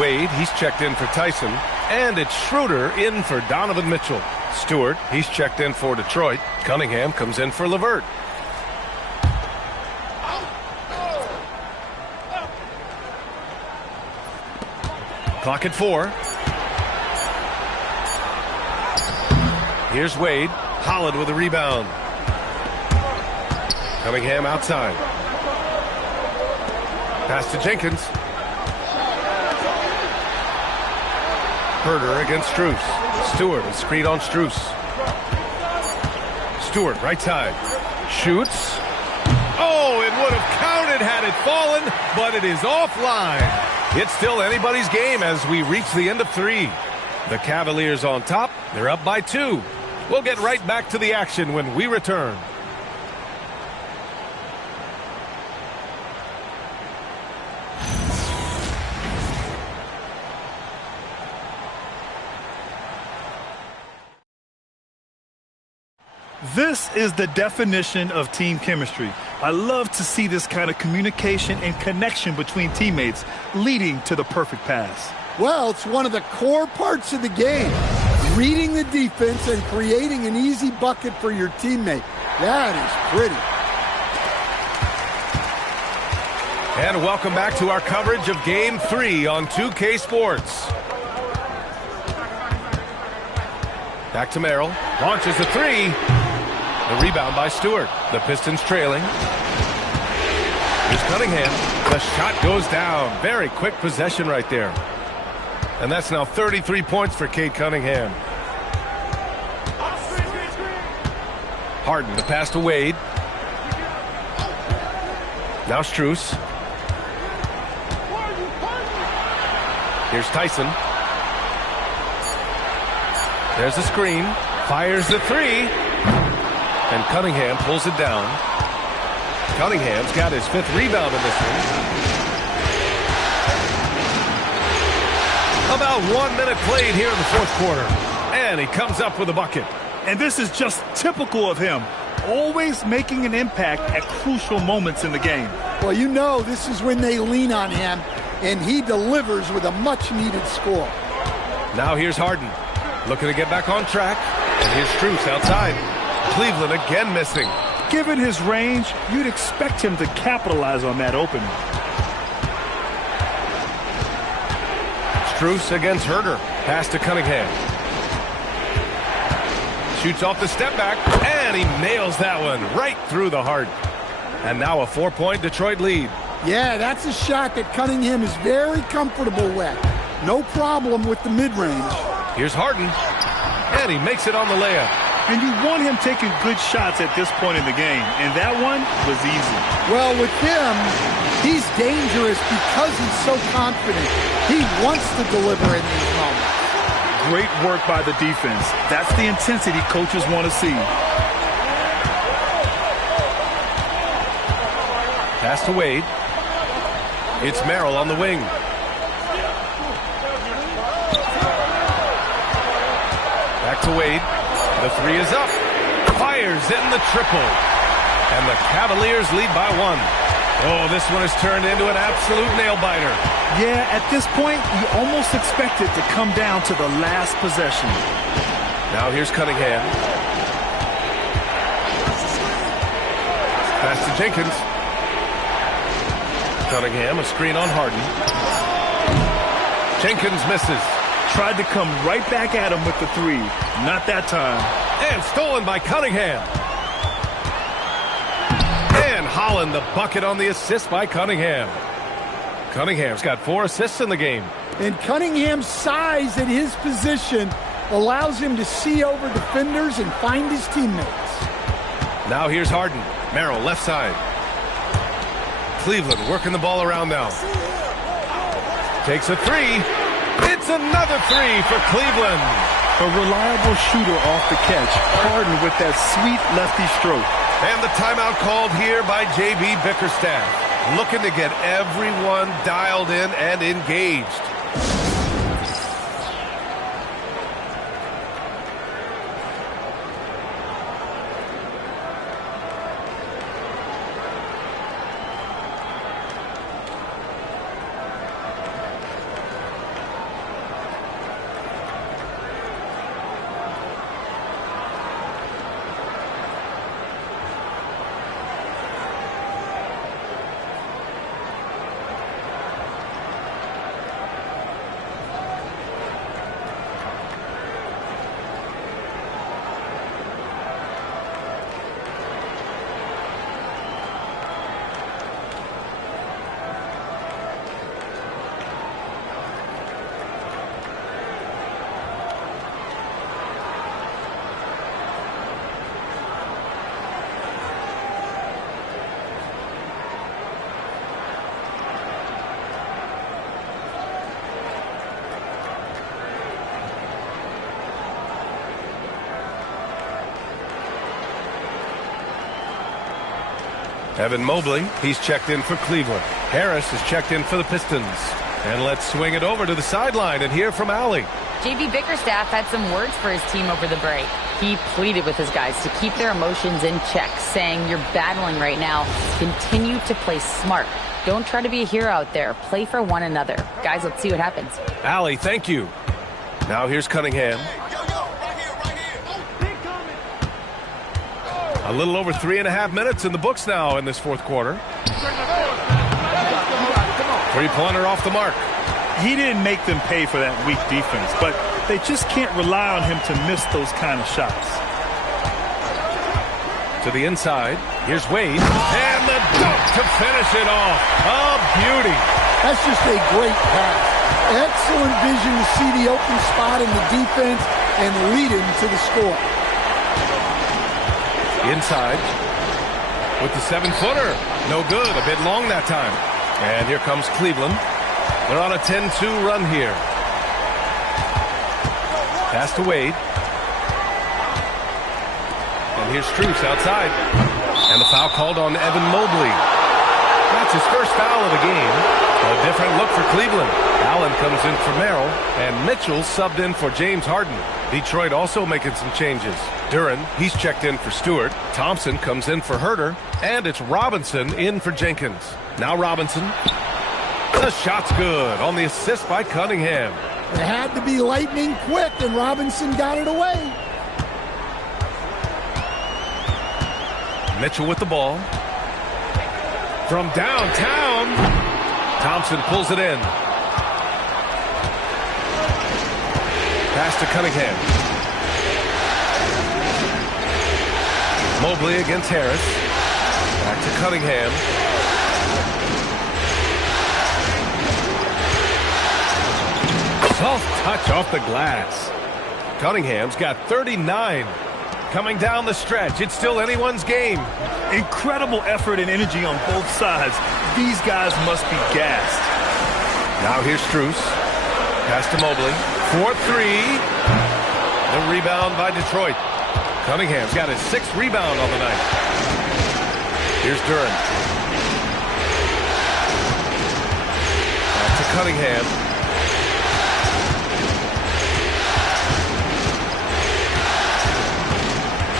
Wade, he's checked in for Tyson. And it's Schroeder in for Donovan Mitchell. Stewart, he's checked in for Detroit. Cunningham comes in for LeVert. Clock at 4. Here's Wade. Holland with a rebound. Cunningham outside. Pass to Jenkins. Herter against Strus. Stewart, a screen on Strus. Stewart, right side. Shoots. Oh, it would have counted had it fallen, but it is offline. It's still anybody's game as we reach the end of 3. The Cavaliers on top. They're up by 2. We'll get right back to the action when we return. This is the definition of team chemistry. I love to see this kind of communication and connection between teammates leading to the perfect pass. Well, it's one of the core parts of the game. Reading the defense and creating an easy bucket for your teammate. That is pretty. And welcome back to our coverage of Game 3 on 2K Sports. Back to Merrill. Launches the 3. The rebound by Stewart. The Pistons trailing. Here's Cunningham. The shot goes down. Very quick possession right there. And that's now 33 points for Cade Cunningham. Harden, the pass to Wade. Now Strus. Here's Tyson. There's the screen. Fires the 3. And Cunningham pulls it down. Cunningham's got his 5th rebound in this one. About 1 minute played here in the fourth quarter. And he comes up with a bucket. And this is just typical of him. Always making an impact at crucial moments in the game. Well, you know this is when they lean on him, and he delivers with a much-needed score. Now here's Harden. Looking to get back on track. And here's Strus outside. Cleveland again missing. Given his range, you'd expect him to capitalize on that opening. Strus against Herter. Pass to Cunningham. Shoots off the step back, and he nails that one right through the heart. And now a 4-point Detroit lead. Yeah, that's a shot that Cunningham is very comfortable with. No problem with the mid-range. Here's Harden, and he makes it on the layup. And you want him taking good shots at this point in the game, and that one was easy. Well, with him, he's dangerous because he's so confident. He wants to deliver in these moments. Great work by the defense. That's the intensity coaches want to see. Pass to Wade. It's Merrill on the wing. Back to Wade. The 3 is up. Fires in the triple. And the Cavaliers lead by 1. Oh, this one has turned into an absolute nail-biter. Yeah, at this point, you almost expect it to come down to the last possession. Now here's Cunningham. Pass to Jenkins. Cunningham, a screen on Harden. Jenkins misses. Tried to come right back at him with the 3. Not that time. And stolen by Cunningham. And Holland the bucket on the assist by Cunningham. Cunningham's got 4 assists in the game. And Cunningham's size at his position allows him to see over defenders and find his teammates. Now here's Harden. Merrill, left side. Cleveland working the ball around now. Takes a 3. It's another 3 for Cleveland. A reliable shooter off the catch. Harden with that sweet lefty stroke. And the timeout called here by J.B. Bickerstaff. Looking to get everyone dialed in and engaged. Evan Mobley, he's checked in for Cleveland. Harris is checked in for the Pistons. And let's swing it over to the sideline and hear from Allie. J.B. Bickerstaff had some words for his team over the break. He pleaded with his guys to keep their emotions in check, saying, "You're battling right now. Continue to play smart. Don't try to be a hero out there. Play for one another." Guys, let's see what happens. Allie, thank you. Now here's Cunningham. A little over 3.5 minutes in the books now in this fourth quarter. Three-pointer off the mark. He didn't make them pay for that weak defense, but they just can't rely on him to miss those kind of shots. To the inside. Here's Wade. And the dunk to finish it off. A beauty. That's just a great pass. Excellent vision to see the open spot in the defense and lead him to the score. Inside with the 7-footer. No good. A bit long that time. And here comes Cleveland. They're on a 10-2 run here. Pass to Wade. And here's Strus outside. And the foul called on Evan Mobley. That's his first foul of the game. A different look for Cleveland. Allen comes in for Merrill. And Mitchell subbed in for James Harden. Detroit also making some changes. Duren, he's checked in for Stewart. Thompson comes in for Herter. And it's Robinson in for Jenkins. Now Robinson. The shot's good on the assist by Cunningham. It had to be lightning quick, and Robinson got it away. Mitchell with the ball. From downtown. Thompson pulls it in. Pass to Cunningham. Mobley against Harris. Back to Cunningham. Soft touch off the glass. Cunningham's got 39. Coming down the stretch. It's still anyone's game. Incredible effort and energy on both sides. These guys must be gassed. Now here's Strus. Pass to Mobley. 4-3. The rebound by Detroit. Cunningham's got his 6th rebound on the night. Here's Duren. Back to Cunningham.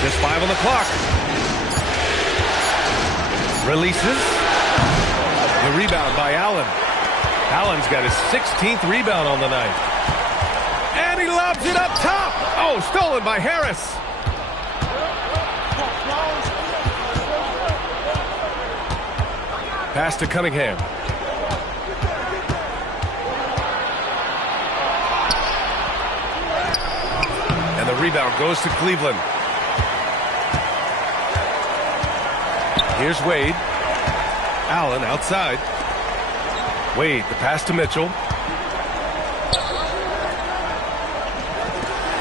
Just 5 on the clock. Releases. The rebound by Allen. Allen's got his 16th rebound on the night. And he lobs it up top. Oh, stolen by Harris. Pass to Cunningham. And the rebound goes to Cleveland. Here's Wade. Allen outside. Wade, the pass to Mitchell.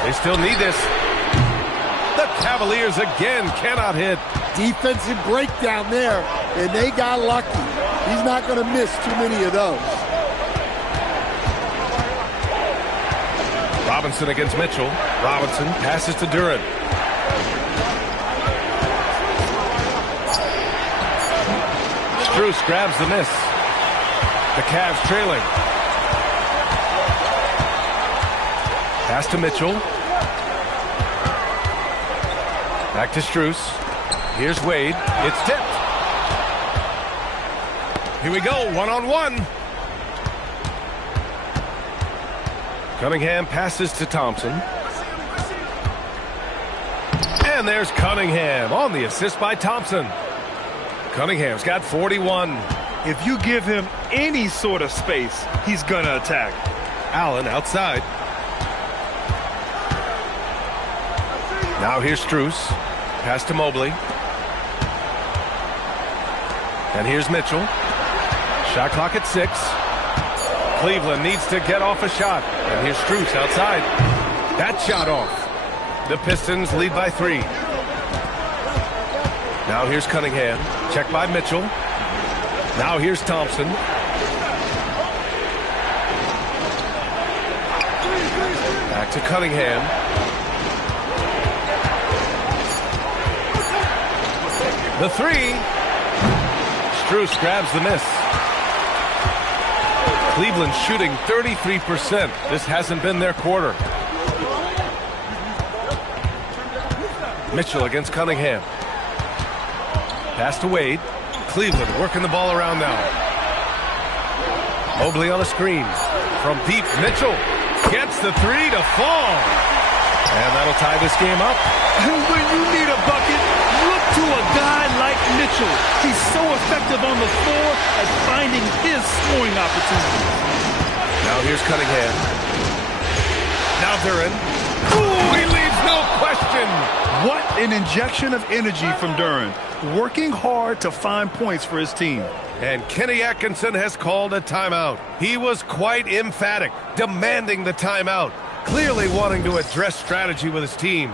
They still need this. The Cavaliers again cannot hit. Defensive breakdown there, and they got lucky. He's not going to miss too many of those. Robinson against Mitchell. Robinson passes to Duren. Strus grabs the miss. The Cavs trailing. Pass to Mitchell. Back to Strus. Here's Wade. It's tipped. Here we go, one-on-one. Cunningham passes to Thompson. And there's Cunningham on the assist by Thompson. Cunningham's got 41. If you give him any sort of space, he's going to attack. Allen outside. Now here's Strus. Pass to Mobley. And here's Mitchell. Shot clock at 6. Cleveland needs to get off a shot. And here's Strus outside. That shot off. The Pistons lead by 3. Now here's Cunningham. Checked by Mitchell. Now here's Thompson. Back to Cunningham. The 3. Strus grabs the miss. Cleveland shooting 33%. This hasn't been their quarter. Mitchell against Cunningham. Pass to Wade. Cleveland working the ball around now. Mobley on a screen. From deep, Mitchell gets the 3 to fall. And that'll tie this game up. And when you need a bucket, look to a guy like Mitchell. He's so effective on the floor at finding his scoring opportunities. Now here's Cunningham. Now Duren. Ooh, he leaves no question. What an injection of energy from Duren. Working hard to find points for his team. And Kenny Atkinson has called a timeout. He was quite emphatic, demanding the timeout, clearly wanting to address strategy with his team.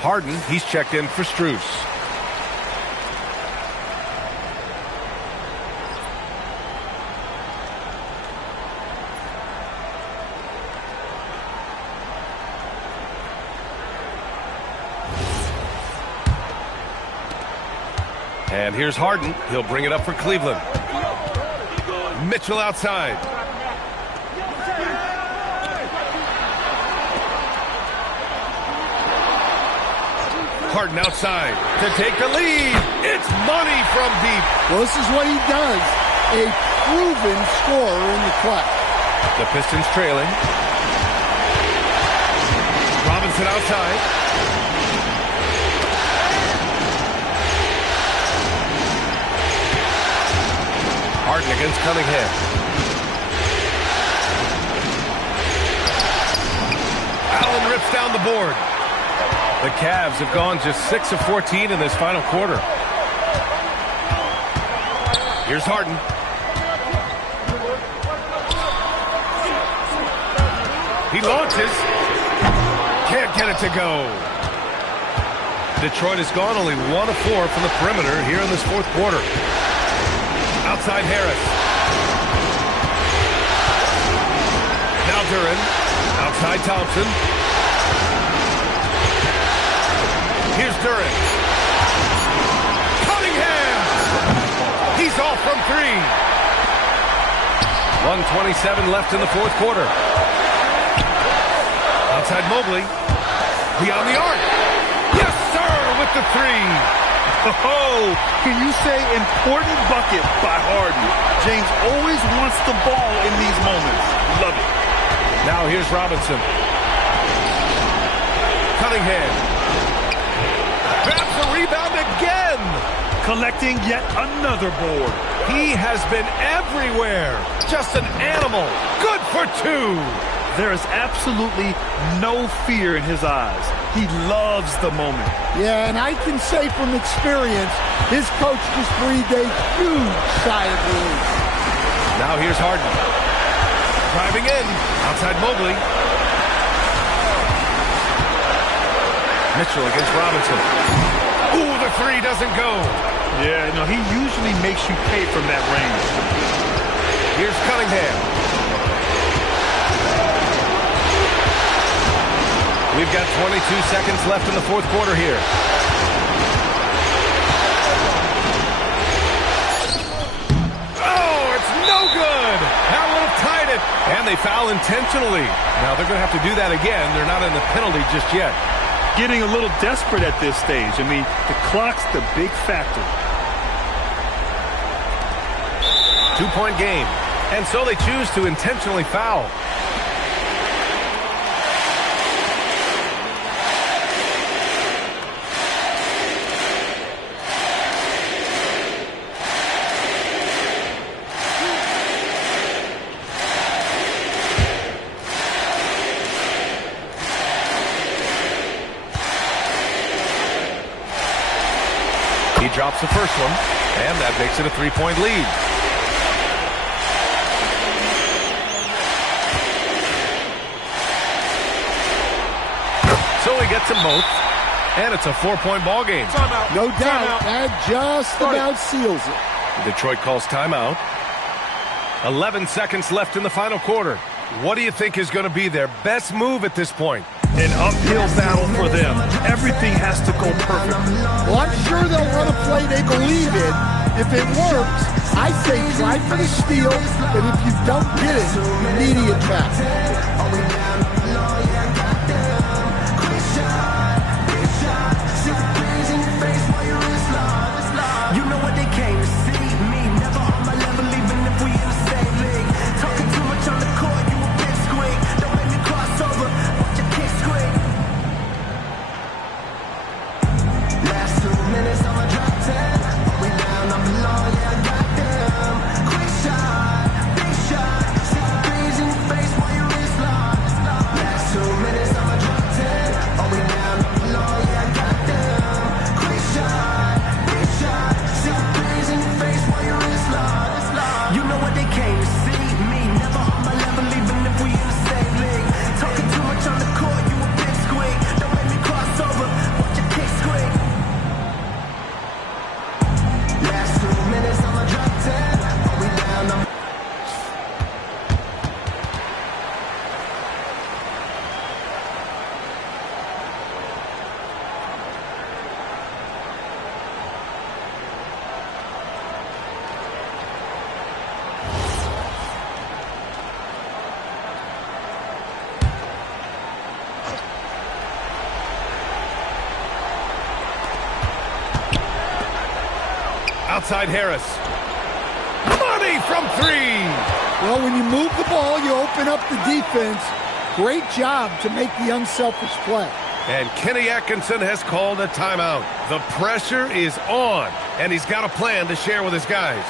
Harden, he's checked in for Strus. And here's Harden. He'll bring it up for Cleveland. Mitchell outside. Harden outside to take the lead. It's money from deep. Well, this is what he does. A proven scorer in the clutch. The Pistons trailing. Robinson Gets it outside. Harden against Cunningham. Allen rips down the board. The Cavs have gone just 6 of 14 in this final quarter. Here's Harden. He launches. Can't get it to go. Detroit has gone only 1 of 4 from the perimeter here in this fourth quarter. Outside Harris. Now Duran. Outside Thompson. Here's Duran. Cunningham! He's off from 3. 1:27 left in the fourth quarter. Outside Mobley. Beyond the arc. Yes, sir, with the 3. Oh, can you say important bucket by Harden? James always wants the ball in these moments. Love it. Now here's Robinson. Cunningham. Grabs the rebound again. Collecting yet another board. He has been everywhere. Just an animal. Good for 2. There is absolutely no fear in his eyes. He loves the moment. Yeah, and I can say from experience, his coach just breathed a huge sigh of relief. Now here's Harden. Driving in. Outside Mobley. Mitchell against Robinson. Ooh, the 3 doesn't go. Yeah, no, he usually makes you pay from that range. Here's Cunningham. We've got 22 seconds left in the fourth quarter here. Oh, it's no good. That would have tied it. And they foul intentionally. Now they're going to have to do that again. They're not in the penalty just yet. Getting a little desperate at this stage. I mean, the clock's the big factor. 2-point game. And so they choose to intentionally foul. He drops the first one, and that makes it a 3-point lead. So he gets them both, and it's a 4-point ball game. No doubt, that just about seals it. Detroit calls timeout. 11 seconds left in the final quarter. What do you think is going to be their best move at this point? An uphill battle for them. Everything has to go perfect. Well, I'm sure they'll run a play they believe in. If it works, I say try for the steal, and if you don't get it, immediate foul. You know what they came to see? Me, never on my level, even if we in the same league. Talking too much on the court, you a big squeak. Don't make me cross over, watch your kick squeak. Last 2 minutes, I'ma drop 10. We down, I'm below, yeah, I got them. Quick shot, big shot. 6 threes in your face while your wrist locked. Last 2 minutes, I'ma drop 10. Oh, we down, I'm below, yeah, I got them. Quick shot. You know what they came to see? Me, never on my level, even if we in the same league. Talking too much on the court, you a big squeak. Don't make me cross over, watch your kick squeak. Last 2 minutes, I'ma drop 10. Are we down? Outside Harris. Money from 3. Well, when you move the ball, you open up the defense. Great job to make the unselfish play. And Kenny Atkinson has called a timeout. The pressure is on, and he's got a plan to share with his guys.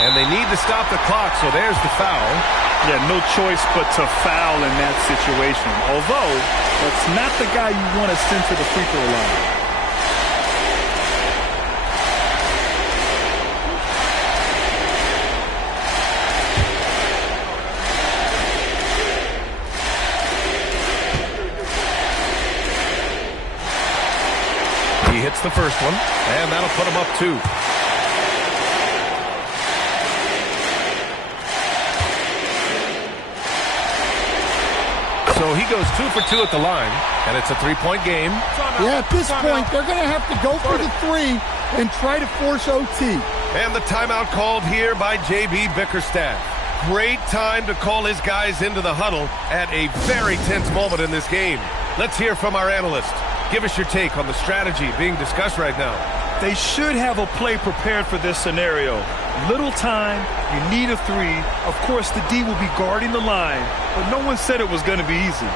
And they need to stop the clock, so there's the foul. Yeah, no choice but to foul in that situation. Although, that's not the guy you want to send to the free throw line. He hits the first one, and that'll put him up 2. So he goes 2 for 2 at the line, and it's a 3-point game. Yeah, at this point, they're going to have to go for the 3 and try to force OT. And the timeout called here by J.B. Bickerstaff. Great time to call his guys into the huddle at a very tense moment in this game. Let's hear from our analyst. Give us your take on the strategy being discussed right now. They should have a play prepared for this scenario. Little time, you need a 3. Of course, the D will be guarding the line, but no one said it was going to be easy.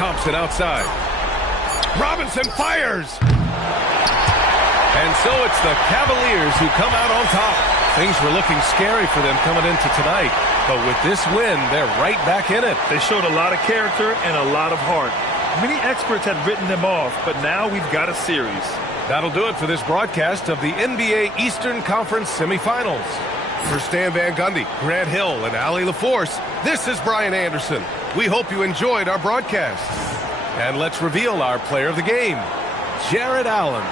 Thompson outside. Robinson fires. And so it's the Cavaliers who come out on top. Things were looking scary for them coming into tonight. But with this win, they're right back in it. They showed a lot of character and a lot of heart. Many experts had written them off, but now we've got a series. That'll do it for this broadcast of the NBA Eastern Conference Semifinals. For Stan Van Gundy, Grant Hill, and Allie LaForce, this is Brian Anderson. We hope you enjoyed our broadcast. And let's reveal our player of the game, Jared Allen.